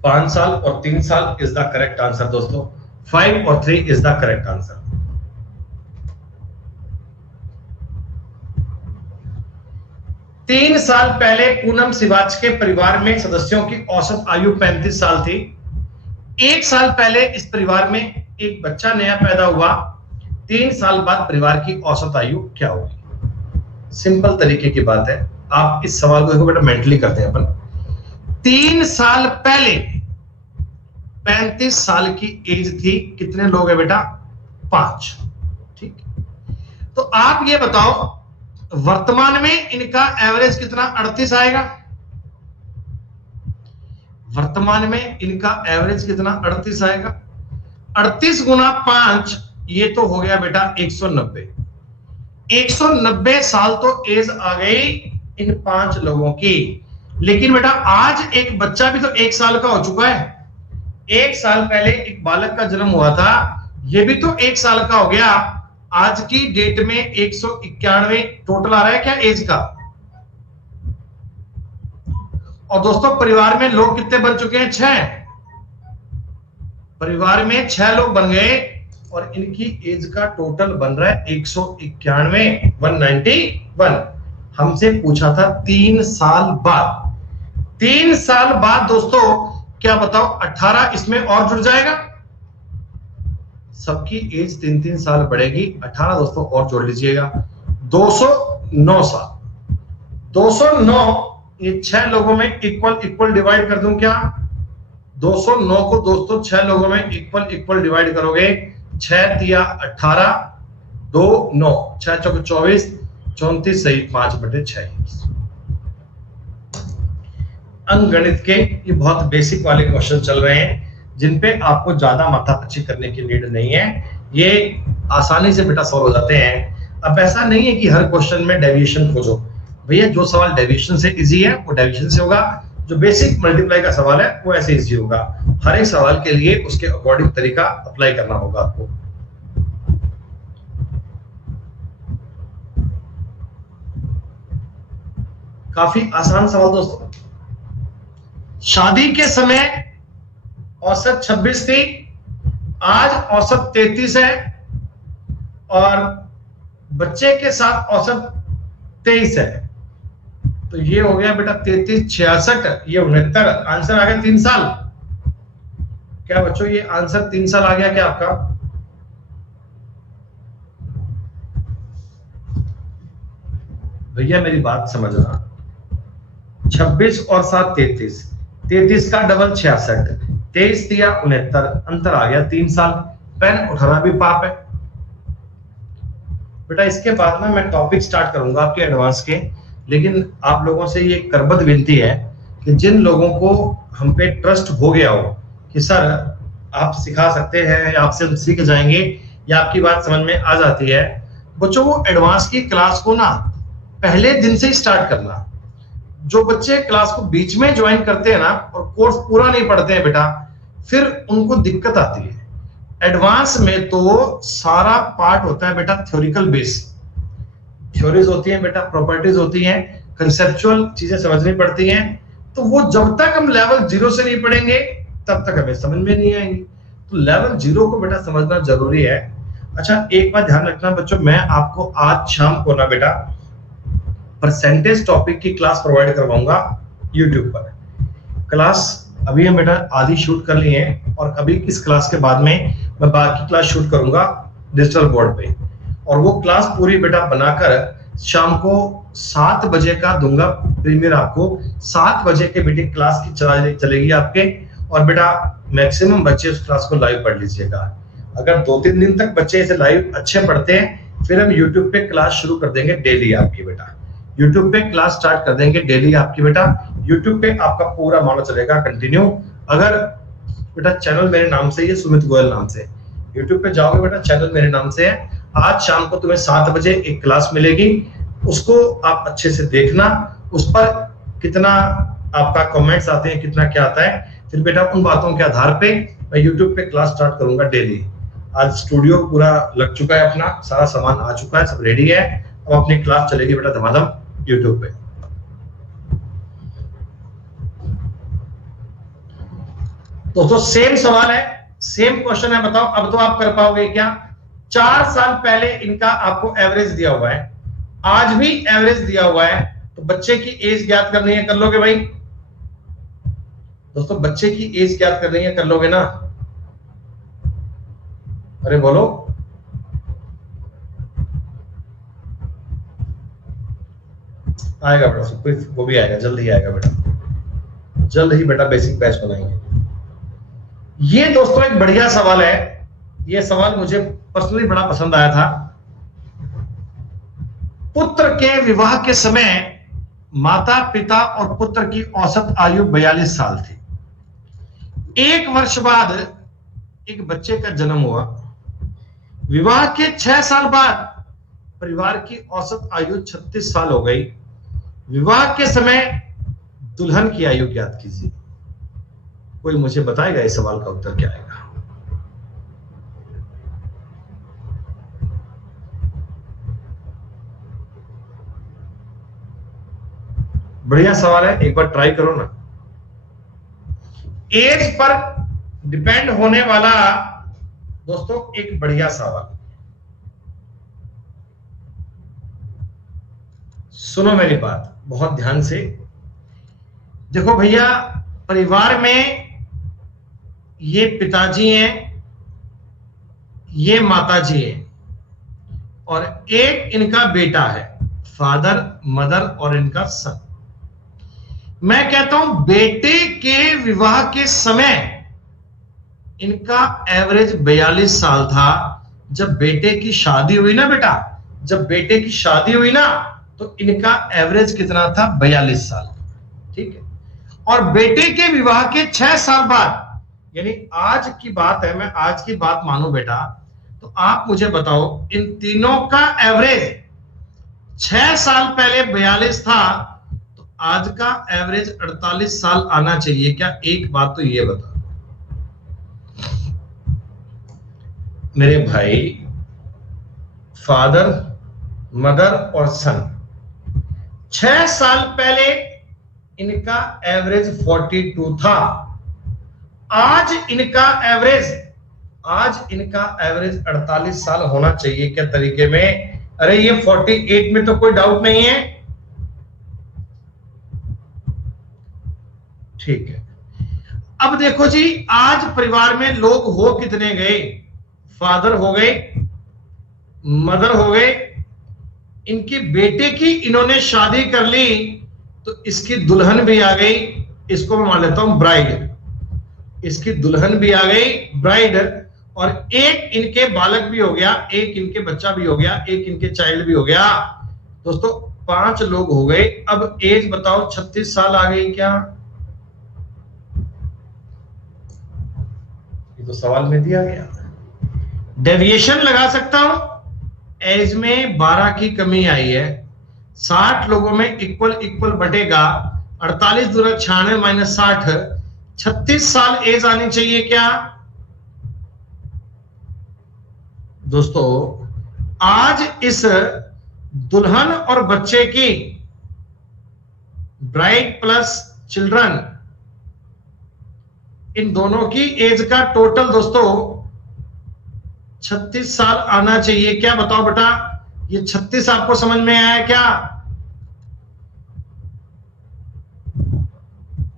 5 साल और 3 साल इज द करेक्ट आंसर दोस्तों। 5 और 3 इज द करेक्ट आंसर। तीन साल पहले पूनम सिवाच के परिवार में सदस्यों की औसत आयु 35 साल थी। 1 साल पहले इस परिवार में एक बच्चा नया पैदा हुआ। 3 साल बाद परिवार की औसत आयु क्या होगी? सिंपल तरीके की बात है, आप इस सवाल को देखो बेटा, मेंटली करते हैं अपन। 3 साल पहले 35 साल की एज थी, कितने लोग हैं बेटा? 5। ठीक, तो आप ये बताओ वर्तमान में इनका एवरेज कितना? 38 आएगा। वर्तमान में इनका एवरेज कितना? 38 आएगा। 38 गुना 5 ये तो हो गया बेटा 190। 190 साल तो एज आ गई इन 5 लोगों की। लेकिन बेटा आज एक बच्चा भी तो 1 साल का हो चुका है। 1 साल पहले एक बालक का जन्म हुआ था, ये भी तो 1 साल का हो गया। आज की डेट में 191 टोटल आ रहा है क्या एज का? और दोस्तों परिवार में लोग कितने बन चुके हैं? 6। परिवार में 6 लोग बन गए और इनकी एज का टोटल बन रहा है 191, 191। हमसे पूछा था 3 साल बाद। 3 साल बाद दोस्तों क्या बताओ 18 इसमें और जुड़ जाएगा। सबकी एज 3-3 साल बढ़ेगी। 18 दोस्तों और जोड़ लीजिएगा, 209 साल। 209 ये 6 लोगों में इक्वल डिवाइड कर दूं क्या? 209 को दोस्तों 6 लोगों में इक्वल डिवाइड करोगे, 6 तिया 18, 2 9, 6 चौके 24, 34 सही 5/6। अंकगणित के ये बहुत बेसिक वाले क्वेश्चन चल रहे हैं जिन पे आपको ज्यादा माथापच्ची करने की नीड नहीं है, ये आसानी से बेटा सॉल्व हो जाते हैं। अब ऐसा नहीं है कि हर क्वेश्चन में डेविएशन खोजो भैया। जो सवाल डेविएशन से इजी है वो डेविएशन से होगा, जो बेसिक मल्टीप्लाई का सवाल है वो ऐसे इजी होगा। हर एक सवाल के लिए उसके अकॉर्डिंग तरीका अप्लाई करना होगा आपको। काफी आसान सवाल दोस्तों। शादी के समय औसत 26 थी, आज औसत 33 है, और बच्चे के साथ औसत 23 है। तो ये हो गया बेटा 33 66, ये 69। आंसर आ गया 3 साल। क्या बच्चों ये आंसर 3 साल आ गया क्या आपका? भैया मेरी बात समझना, 26 और 7 33, 33 का डबल 66, 23 दिया 69, अंतर आ गया 3 साल। पेन उठाना भी पाप है बेटा। इसके बाद में मैं टॉपिक स्टार्ट करूंगा आपके एडवांस के, लेकिन आप लोगों से ये करबद्ध विनती है कि जिन लोगों को हम पे ट्रस्ट हो गया हो कि सर आप सिखा सकते हैं, आपसे हम सीख जाएंगे, या आपकी बात समझ में आ जाती है, बच्चों वो एडवांस की क्लास को ना पहले दिन से ही स्टार्ट करना। जो बच्चे क्लास को बीच में ज्वाइन करते हैं ना और कोर्स पूरा नहीं पढ़ते हैं बेटा, फिर उनको दिक्कत आती है। एडवांस में तो सारा पार्ट होता है बेटा थ्योरिकल बेस, थ्योरीज होती हैं बेटा, प्रॉपर्टीज होती हैं, कंसेप्चुअल चीजें समझनी पड़ती हैं। तो वो जब तक हम लेवल 0 से नहीं पढ़ेंगे तब तक हमें समझ में नहीं आएंगी। तो लेवल 0 को बेटा समझना जरूरी है। अच्छा एक बात ध्यान रखना बच्चों, मैं आपको आज शाम को ना बेटा परसेंटेज टॉपिक की क्लास प्रोवाइड करवाऊंगा यूट्यूब पर। क्लास अभी हम बेटा आधी शूट कर लिए हैं, और अभी इस क्लास के बाद में मैं बाकी क्लास शूट करूंगा डिजिटल बोर्ड पे, और वो क्लास पूरी बेटा बनाकर शाम को 7 बजे का दूंगा प्रीमियर आपको। 7 बजे के बेटे क्लास की चलेगी आपके, और बेटा मैक्सिमम बच्चे उस क्लास को लाइव पढ़ लीजिएगा। अगर 2-3 दिन तक बच्चे इसे लाइव अच्छे पढ़ते हैं, फिर हम यूट्यूब पे क्लास शुरू कर देंगे डेली आपकी बेटा। यूट्यूब पे क्लास स्टार्ट कर देंगे डेली आपकी बेटा। यूट्यूब पे आपका पूरा मामला चलेगा कंटिन्यू। अगर बेटा चैनल मेरे नाम से, ये सुमित गोयल नाम से, यूट्यूब पे जाओगे बेटा चैनल मेरे नाम से है। आज शाम को तुम्हें 7 बजे एक क्लास मिलेगी, उसको आप अच्छे से देखना। उस पर कितना आपका कमेंट्स आते हैं, कितना क्या आता है, फिर बेटा उन बातों के आधार पे मैं यूट्यूब पे क्लास स्टार्ट करूंगा डेली। आज स्टूडियो पूरा लग चुका है, अपना सारा सामान आ चुका है, सब रेडी है। अब अपनी क्लास चलेगी बेटा धमाधम यूट्यूब पे। दोस्तों सेम सवाल है, सेम क्वेश्चन है, बताओ अब तो आप कर पाओगे क्या? 4 साल पहले इनका आपको एवरेज दिया हुआ है, आज भी एवरेज दिया हुआ है, तो बच्चे की एज ज्ञात करनी है, कर लोगे भाई? दोस्तों बच्चे की एज ज्ञात करनी है, कर लोगे ना? अरे बोलो। आएगा बेटा सब कुछ, वो भी आएगा, जल्द ही आएगा बेटा, जल्द ही बेटा बेसिक बैच बनाएंगे। ये दोस्तों एक बढ़िया सवाल है, ये सवाल मुझे पर्सनली बड़ा पसंद आया था। पुत्र के विवाह के समय माता पिता और पुत्र की औसत आयु 42 साल थी। 1 वर्ष बाद एक बच्चे का जन्म हुआ। विवाह के 6 साल बाद परिवार की औसत आयु 36 साल हो गई। विवाह के समय दुल्हन की आयु ज्ञात कीजिए। कोई मुझे बताएगा इस सवाल का उत्तर क्या आएगा? बढ़िया सवाल है, एक बार ट्राई करो ना। एज पर डिपेंड होने वाला दोस्तों एक बढ़िया सवाल। सुनो मेरी बात बहुत ध्यान से। देखो भैया, परिवार में ये पिताजी हैं, ये माताजी हैं, और एक इनका बेटा है, फादर मदर और इनका सन। मैं कहता हूं बेटे के विवाह के समय इनका एवरेज 42 साल था। जब बेटे की शादी हुई ना बेटा, जब बेटे की शादी हुई ना, तो इनका एवरेज कितना था? 42 साल। ठीक है। और बेटे के विवाह के 6 साल बाद, यानी आज की बात है, मैं आज की बात मानू बेटा, तो आप मुझे बताओ इन तीनों का एवरेज 6 साल पहले 42 था, तो आज का एवरेज 48 साल आना चाहिए क्या? एक बात तो ये बता मेरे भाई, फादर मदर और सन, 6 साल पहले इनका एवरेज 42 था। आज इनका एवरेज 48 साल होना चाहिए क्या तरीके में? अरे ये 48 में तो कोई डाउट नहीं है। ठीक है। अब देखो जी, आज परिवार में लोग हो कितने गए? फादर हो गए, मदर हो गए, इनके बेटे की इन्होंने शादी कर ली तो इसकी दुल्हन भी आ गई, इसको मैं मान लेता हूं ब्राइड, इसकी दुल्हन भी आ गई ब्राइड, और एक इनके बालक भी हो गया, एक इनके बच्चा भी हो गया, एक इनके चाइल्ड भी हो गया। दोस्तों 5 लोग हो गए। अब एज बताओ 36 साल आ गई क्या? ये तो सवाल में दिया गया। डेविएशन लगा सकता हूं, एज में 12 की कमी आई है, 60 लोगों में इक्वल इक्वल बटेगा, 48 दूना 96 माइनस 60, 36 साल एज आनी चाहिए क्या? दोस्तों आज इस दुल्हन और बच्चे की, ब्राइड प्लस चिल्ड्रन, इन दोनों की एज का टोटल दोस्तों 36 साल आना चाहिए क्या? बताओ बेटा, ये 36 आपको समझ में आया क्या?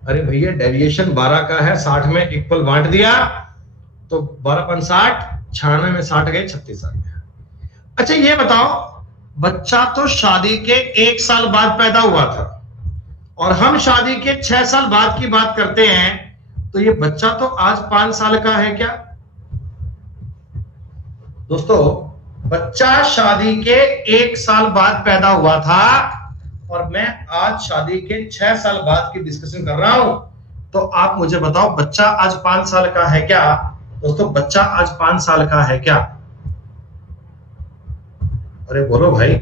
अरे भैया डेविएशन 12 का है, 60 में इक्वल बांट दिया तो 12 5 60, 96 में 60 गए, 36 आ गया। अच्छा ये बताओ, बच्चा तो शादी के 1 साल बाद पैदा हुआ था और हम शादी के 6 साल बाद की बात करते हैं, तो ये बच्चा तो आज 5 साल का है क्या? दोस्तों बच्चा शादी के 1 साल बाद पैदा हुआ था और मैं आज शादी के 6 साल बाद की डिस्कशन कर रहा हूं, तो आप मुझे बताओ बच्चा आज 5 साल का है क्या? दोस्तों बच्चा आज 5 साल का है क्या? अरे बोलो भाई,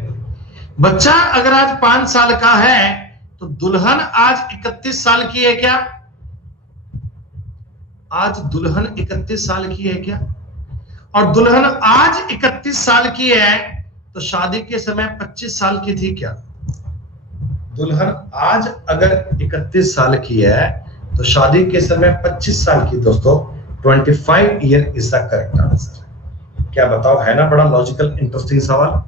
बच्चा अगर आज 5 साल का है तो दुल्हन आज 31 साल की है क्या? आज दुल्हन 31 साल की है क्या? और दुल्हन आज 31 साल की है तो शादी के समय 25 साल की थी क्या? दुल्हन आज अगर 31 साल की है तो शादी के समय 25 साल की। दोस्तों 25 year is the correct answer. क्या बताओ, है ना बड़ा लॉजिकल इंटरेस्टिंग सवाल?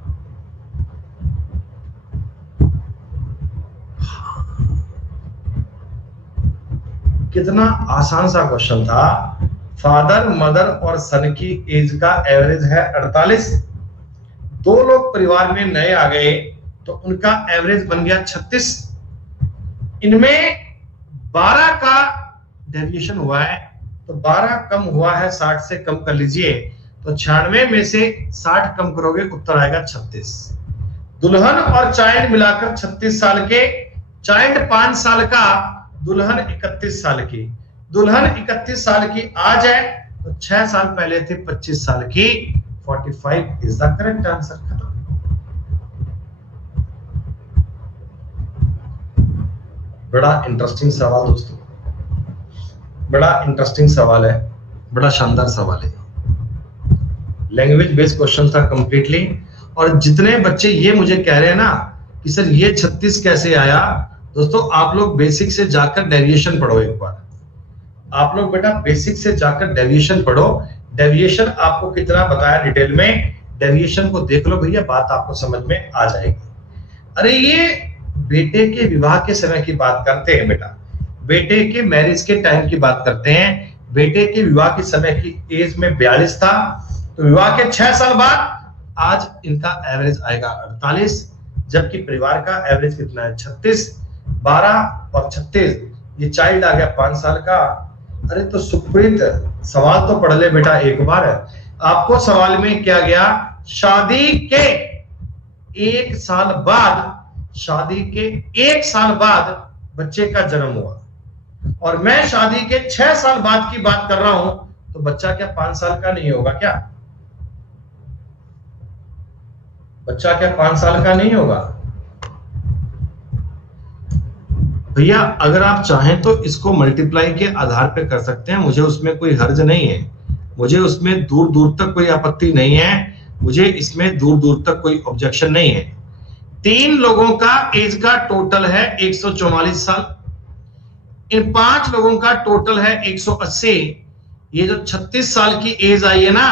कितना आसान सा क्वेश्चन था। फादर मदर और सन की एज का एवरेज है 48, 2 लोग परिवार में नए आ गए तो उनका एवरेज बन गया 36, इनमें 12 का डेविएशन हुआ है तो 12 कम हुआ है 60 से, कम कर लीजिए तो 96 में से 60 कम करोगे उत्तर आएगा 36। दुल्हन और चाइल्ड मिलाकर 36 साल के, चाइल्ड 5 साल का, दुल्हन 31 साल की। दुल्हन 31 साल की आज है तो 6 साल पहले थे 25 साल की। 45 इज द करेक्ट आंसर। खत्म। बड़ा इंटरेस्टिंग सवाल दोस्तों, बड़ा इंटरेस्टिंग सवाल है, बड़ा शानदार सवाल है। लैंग्वेज बेस्ड क्वेश्चन था कंप्लीटली। और जितने बच्चे ये मुझे कह रहे हैं ना कि सर ये 36 कैसे आया, दोस्तों आप लोग बेसिक से जाकर डेविएशन पढ़ो एक बार। आप लोग बेटा बेसिक से जाकर डेविएशन पढ़ो। डेविएशन आपको कितना बताया डिटेल में, डेविएशन को देख लो भैया, बात आपको समझ में आ जाएगी। अरे ये बेटे के विवाह के समय की बात करते हैं बेटा, बेटे के मैरिज के टाइम की बात करते हैं। बेटे के विवाह के समय की एज में 42 था तो विवाह के 6 साल बाद आज इनका एवरेज आएगा 48, जबकि परिवार का एवरेज कितना है 36। 12 और 36, ये चाइल्ड आ गया 5 साल का। अरे तो सुप्रीत सवाल तो पढ़ ले बेटा एक बार। आपको सवाल में क्या गया, शादी के 1 साल बाद, शादी के 1 साल बाद बच्चे का जन्म हुआ और मैं शादी के 6 साल बाद की बात कर रहा हूं, तो बच्चा क्या 5 साल का नहीं होगा क्या? बच्चा क्या 5 साल का नहीं होगा? भैया अगर आप चाहें तो इसको मल्टीप्लाई के आधार पे कर सकते हैं, मुझे उसमें कोई हर्ज नहीं है, मुझे उसमें दूर दूर तक कोई आपत्ति नहीं है, मुझे इसमें दूर दूर तक कोई ऑब्जेक्शन नहीं है। 3 लोगों का एज का टोटल है 144 साल, इन 5 लोगों का टोटल है 180। ये जो 36 साल की एज आई है ना,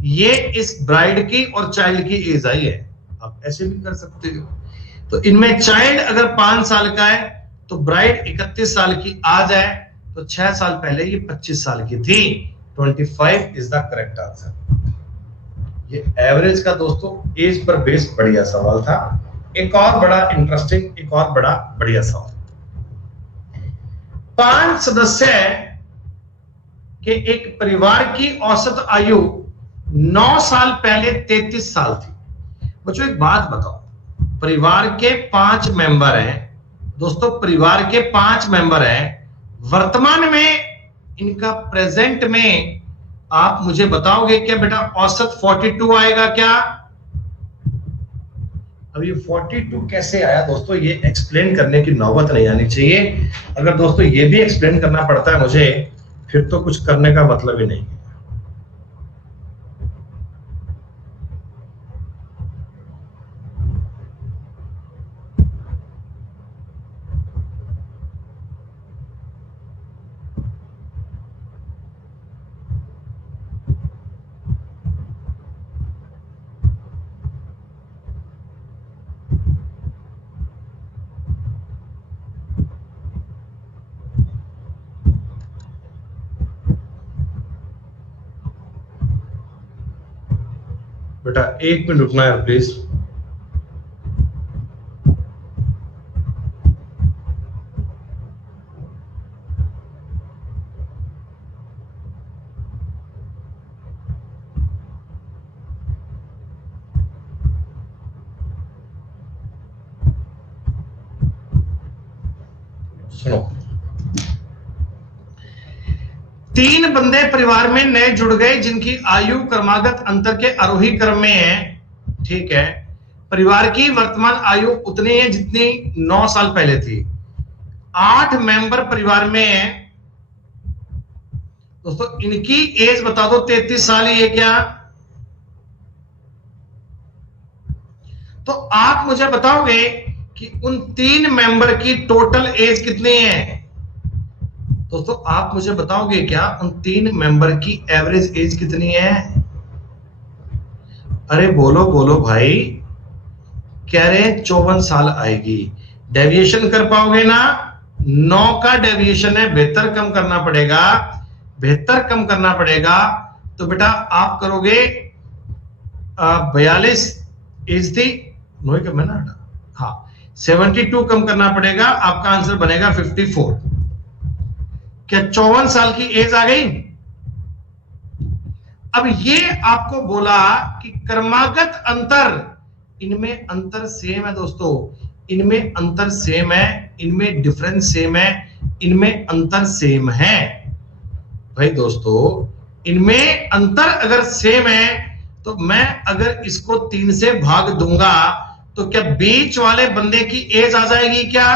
ये इस ब्राइड की और चाइल्ड की एज आई है। आप ऐसे भी कर सकते हो। तो इनमें चाइल्ड अगर 5 साल का है तो ब्राइड 31 साल की आ जाए तो 6 साल पहले ये 25 साल की थी। 25 इज द करेक्ट आंसर। ये एवरेज का दोस्तों एज पर बेस्ड बढ़िया सवाल था। एक और बड़ा इंटरेस्टिंग, एक और बड़ा बढ़िया सवाल। 5 सदस्य के एक परिवार की औसत आयु 9 साल पहले 33 साल थी। बच्चों एक बात बताओ, परिवार के 5 मेंबर हैं दोस्तों, परिवार के 5 मेंबर हैं, वर्तमान में इनका प्रेजेंट में आप मुझे बताओगे क्या बेटा औसत 42 आएगा क्या? अब ये 42 कैसे आया दोस्तों, ये एक्सप्लेन करने की नौबत नहीं आनी चाहिए। अगर दोस्तों ये भी एक्सप्लेन करना पड़ता है मुझे, फिर तो कुछ करने का मतलब ही नहीं है। बेटा 1 मिनट रुकना है प्लीज। सुनो, 3 बंदे परिवार में नए जुड़ गए जिनकी आयु क्रमागत अंतर के आरोही क्रम में है। ठीक है, परिवार की वर्तमान आयु उतनी है जितनी 9 साल पहले थी। 8 मेंबर परिवार में है दोस्तों, इनकी एज बता दो 33 साल ही है क्या? तो आप मुझे बताओगे कि उन 3 मेंबर की टोटल एज कितनी है? दोस्तों आप मुझे बताओगे क्या उन 3 मेंबर की एवरेज एज कितनी है? अरे बोलो बोलो भाई, कह रहे हैं 54 साल आएगी। डेविएशन कर पाओगे ना? 9 का डेविएशन है, बेहतर कम करना पड़ेगा, बेहतर कम करना पड़ेगा। तो बेटा आप करोगे 42 एज थी, नोई कम है ना? हाँ, 72 कम करना पड़ेगा, आपका आंसर बनेगा 54। क्या 54 साल की एज आ गई? अब ये आपको बोला कि क्रमागत अंतर, इनमें अंतर सेम है दोस्तों, इनमें अंतर सेम है, इनमें डिफरेंस सेम है, इनमें अंतर सेम है। भाई दोस्तों इनमें अंतर अगर सेम है तो मैं अगर इसको 3 से भाग दूंगा तो क्या बीच वाले बंदे की एज आ जाएगी क्या?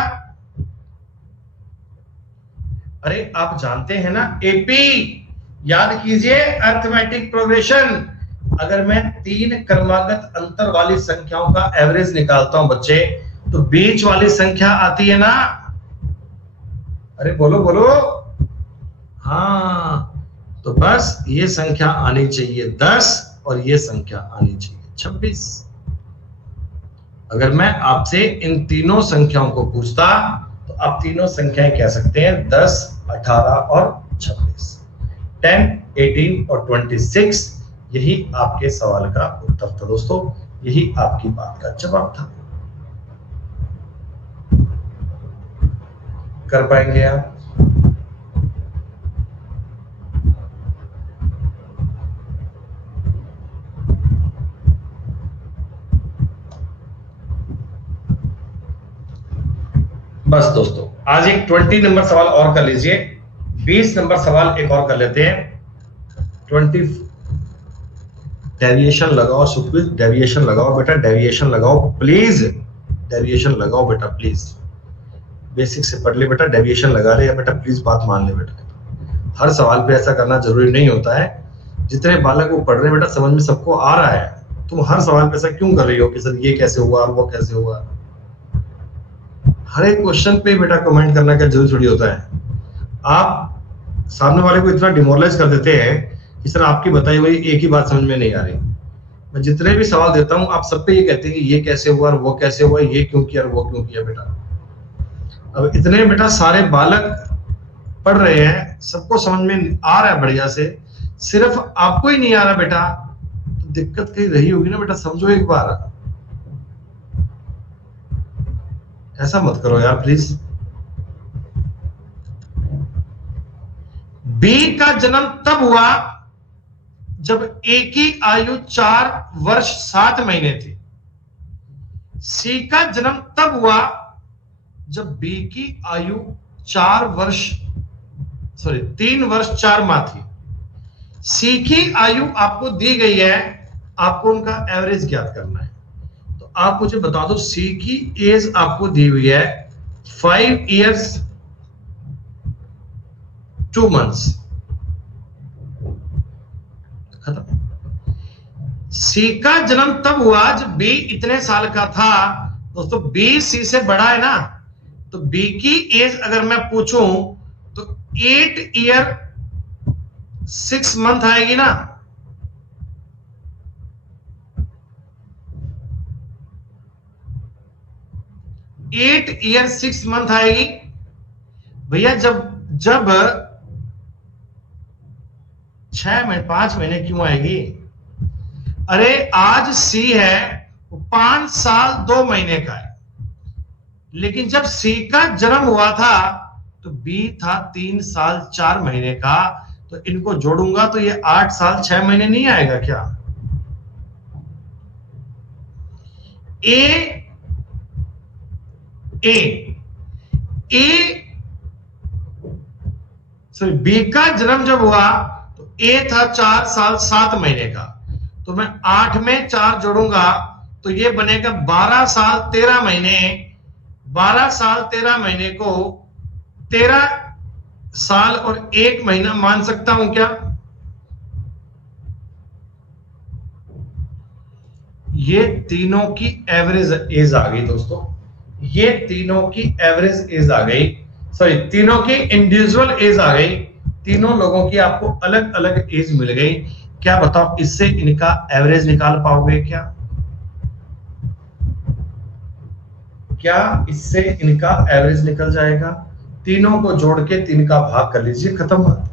अरे आप जानते हैं ना एपी, याद कीजिए अर्थमेटिक प्रोग्रेशन। अगर मैं 3 क्रमागत अंतर वाली संख्याओं का एवरेज निकालता हूं बच्चे, तो बीच वाली संख्या आती है ना? अरे बोलो बोलो, हाँ, तो बस ये संख्या आनी चाहिए 10 और ये संख्या आनी चाहिए 26। अगर मैं आपसे इन तीनों संख्याओं को पूछता तो आप तीनों संख्याएं कह सकते हैं 10, 18 और 26, 10, 18 और 26। यही आपके सवाल का उत्तर था दोस्तों, यही आपकी बात का जवाब था। कर पाएंगे आप? बस दोस्तों आज एक 20 नंबर सवाल और कर लीजिए, 20 नंबर सवाल एक और कर लेते हैं। 20 डेविएशन लगाओ सुखबीर, डेविएशन लगाओ बेटा, डेविएशन लगाओ प्लीज, डेविएशन लगाओ बेटा प्लीज। बेसिक से पढ़ ले बेटा, डेविएशन लगा ले बेटा प्लीज, बात मान ले बेटा। हर सवाल पे ऐसा करना जरूरी नहीं होता है। जितने बालक वो पढ़ रहे हैं बेटा समझ में सबको आ रहा है, तुम हर सवाल पे ऐसा क्यों कर रही हो कि सर ये कैसे हुआ और वो कैसे हुआ? हर एक क्वेश्चन पे बेटा कमेंट करना क्या जरूरी थोड़ी होता है। आप सामने वाले को इतना डिमोरलाइज कर देते हैं कि सर आपकी बताई हुई एक ही बात समझ में नहीं आ रही। मैं जितने भी सवाल देता हूं आप सब पे ये कहते हैं कि ये कैसे हुआ और वो कैसे हुआ, ये क्यों किया और वो क्यों किया बेटा। अब इतने बेटा सारे बालक पढ़ रहे हैं, सबको समझ में आ रहा है बढ़िया से, सिर्फ आपको ही नहीं आ रहा बेटा। तो दिक्कत कहीं रही होगी ना बेटा, समझो एक बार, ऐसा मत करो यार प्लीज। बी का जन्म तब हुआ जब ए की आयु 4 वर्ष 7 महीने थी। सी का जन्म तब हुआ जब बी की आयु 3 वर्ष 4 माह थी। सी की आयु आपको दी गई है, आपको उनका एवरेज ज्ञात करना है। तो आप मुझे बता दो, सी की एज आपको दी हुई है 5 years 2 months, खत्म। सी का जन्म तब हुआ जब बी इतने साल का था। दोस्तों बी सी से बड़ा है ना, तो बी की एज अगर मैं पूछूं तो 8 year 6 month आएगी ना। एट ईयर 6 month आएगी भैया। जब 6 महीने 5 महीने क्यों आएगी? अरे आज सी है वो 5 साल 2 महीने का है, लेकिन जब सी का जन्म हुआ था तो बी था 3 साल 4 महीने का। तो इनको जोड़ूंगा तो ये 8 साल 6 महीने नहीं आएगा क्या? सॉरी बी का जन्म जब हुआ तो ए था 4 साल 7 महीने का, तो मैं 8 में 4 जोड़ूंगा तो ये बनेगा 12 साल 13 महीने। 12 साल 13 महीने को 13 साल और 1 महीना मान सकता हूं क्या? ये तीनों की एवरेज एज आ गई दोस्तों, ये तीनों की एवरेज एज आ गई, सॉरी तीनों की इंडिविजुअल एज आ गई। तीनों लोगों की आपको अलग अलग एज मिल गई। क्या बताओ, इससे इनका एवरेज निकाल पाओगे क्या? क्या इससे इनका एवरेज निकल जाएगा? तीनों को जोड़ के 3 का भाग कर लीजिए, खत्म बात।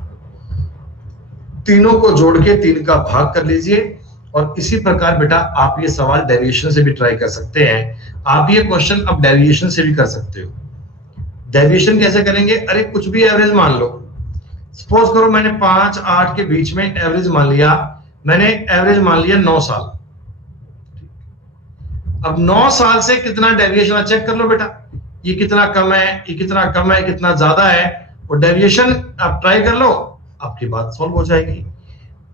तीनों को जोड़ के 3 का भाग कर लीजिए। और इसी प्रकार बेटा आप ये सवाल डेरिवेशन से भी ट्राई कर सकते हैं। आप ये क्वेश्चन अब डेरिवेशन से भी कर सकते हो। डेरिवेशन कैसे करेंगे? अरे कुछ भी एवरेज मान लो, सपोज करो मैंने 5-8 के बीच में एवरेज मान लिया, मैंने एवरेज मान लिया 9 साल। अब 9 साल से कितना डेविएशन चेक कर लो बेटा, ये कितना कम है, ये कितना कम है, कितना ज्यादा है, और डेविएशन आप ट्राई कर लो, आपकी बात सॉल्व हो जाएगी।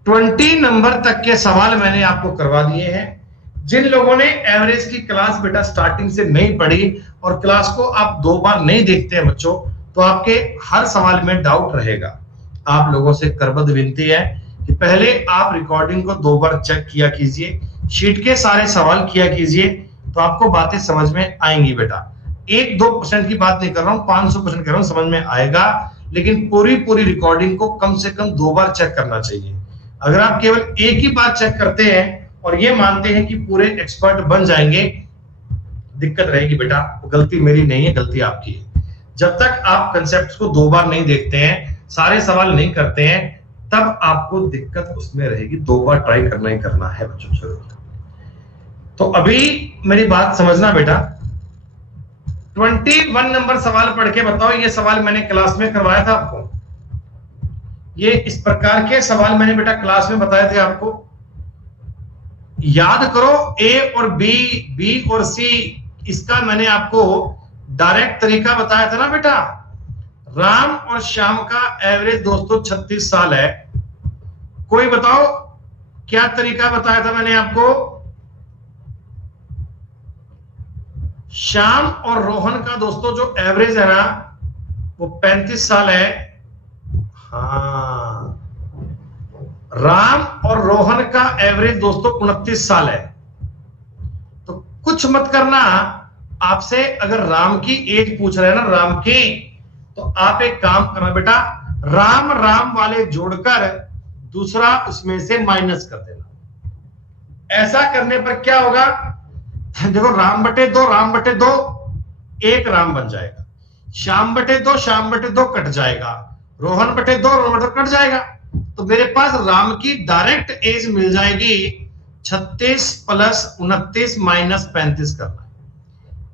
20 नंबर तक के सवाल मैंने आपको करवा दिए हैं। जिन लोगों ने एवरेज की क्लास बेटा स्टार्टिंग से नहीं पढ़ी और क्लास को आप 2 बार नहीं देखते हैं बच्चों, तो आपके हर सवाल में डाउट रहेगा। आप लोगों से करबद्ध विनती है कि पहले आप रिकॉर्डिंग को 2 बार चेक किया कीजिए, शीट के सारे सवाल किया कीजिए, तो आपको बातें समझ में आएंगी बेटा। 1-2% की बात नहीं कर रहा हूं, 500% कह रहा हूं, समझ में आएगा। लेकिन पूरी रिकॉर्डिंग को कम से कम 2 बार चेक करना चाहिए। अगर आप केवल एक ही बार चेक करते हैं और ये मानते हैं कि पूरे एक्सपर्ट बन जाएंगे, दिक्कत रहेगी बेटा। गलती मेरी नहीं है, गलती आपकी है। जब तक आप कंसेप्ट को 2 बार नहीं देखते हैं, सारे सवाल नहीं करते हैं, तब आपको दिक्कत उसमें रहेगी। 2 बार ट्राई करना ही करना है बच्चों जरूर। तो अभी मेरी बात समझना बेटा, 21 नंबर सवाल पढ़ के बताओ। ये सवाल मैंने क्लास में करवाया था आपको, ये इस प्रकार के सवाल मैंने बेटा क्लास में बताए थे आपको। याद करो, ए और बी और सी, इसका मैंने आपको डायरेक्ट तरीका बताया था ना बेटा। राम और श्याम का एवरेज दोस्तों 36 साल है। कोई बताओ क्या तरीका बताया था मैंने आपको? श्याम और रोहन का दोस्तों जो एवरेज है ना वो 35 साल है। हाँ, राम और रोहन का एवरेज दोस्तों 29 साल है। तो कुछ मत करना, आपसे अगर राम की एज पूछ रहे हैं ना, राम की, तो आप एक काम करना बेटा, राम वाले जोड़कर दूसरा उसमें से माइनस कर देना। ऐसा करने पर क्या होगा, देखो राम बटे 2 एक राम बन जाएगा, श्याम बटे 2 कट जाएगा, रोहन बटे 2 कट जाएगा। तो मेरे पास राम की डायरेक्ट एज मिल जाएगी 36 प्लस 29 माइनस 35 करना,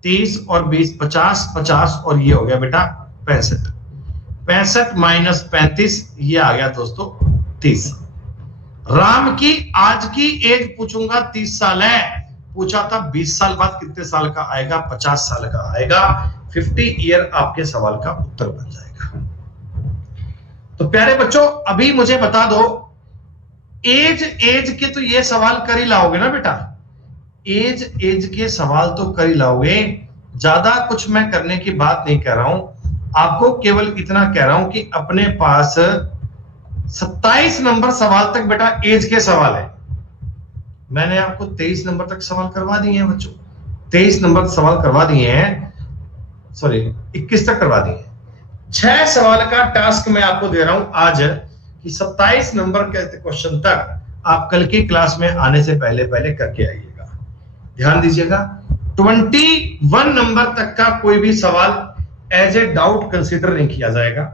30 और 20 50, 50 और ये हो गया बेटा 65, 65 माइनस 35 ये आ गया दोस्तों 30। राम की आज की एज पूछूंगा 30 साल है, पूछा था 20 साल बाद कितने साल का आएगा, 50 साल का आएगा, 50 ईयर आपके सवाल का उत्तर बन जाएगा। तो प्यारे बच्चों अभी मुझे बता दो, एज के तो ये सवाल कर ही लाओगे ना बेटा, एज के सवाल तो कर ही लाओगे, ज्यादा कुछ मैं करने की बात नहीं कह रहा हूं, आपको केवल इतना कह रहा हूं कि अपने पास 27 नंबर सवाल तक बेटा एज के सवाल है। मैंने आपको 23 नंबर तक सवाल करवा दिए हैं बच्चों, 23 नंबर सवाल करवा दिए हैं, सॉरी 21 तक करवा दिए हैं। 6 सवाल का टास्क मैं आपको दे रहा हूं आज, कि 27 नंबर के क्वेश्चन तक आप कल की क्लास में आने से पहले पहले करके आइएगा। ध्यान दीजिएगा, 21 नंबर तक का कोई भी सवाल एज ए डाउट कंसीडर नहीं किया जाएगा,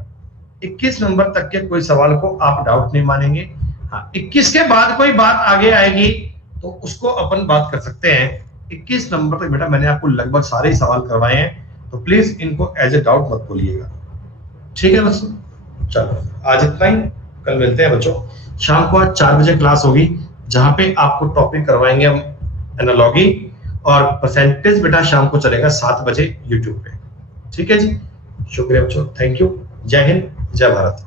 21 नंबर तक के कोई सवाल को आप डाउट नहीं मानेंगे। हाँ, 21 के बाद कोई बात आगे आएगी तो उसको अपन बात कर सकते हैं। 21 नंबर तक बेटा मैंने आपको लगभग सारे ही सवाल करवाए हैं, तो प्लीज इनको एज ए डाउट मत बोलिएगा, ठीक है दोस्तों। चलो आज इतना ही, कल मिलते हैं बच्चों। शाम को आज 4 बजे क्लास होगी, जहां पे आपको टॉपिक करवाएंगे हम एनालॉजी, और परसेंटेज बेटा शाम को चलेगा 7 बजे यूट्यूब पे, ठीक है जी। शुक्रिया बच्चों, थैंक यू, जय हिंद, जय भारत।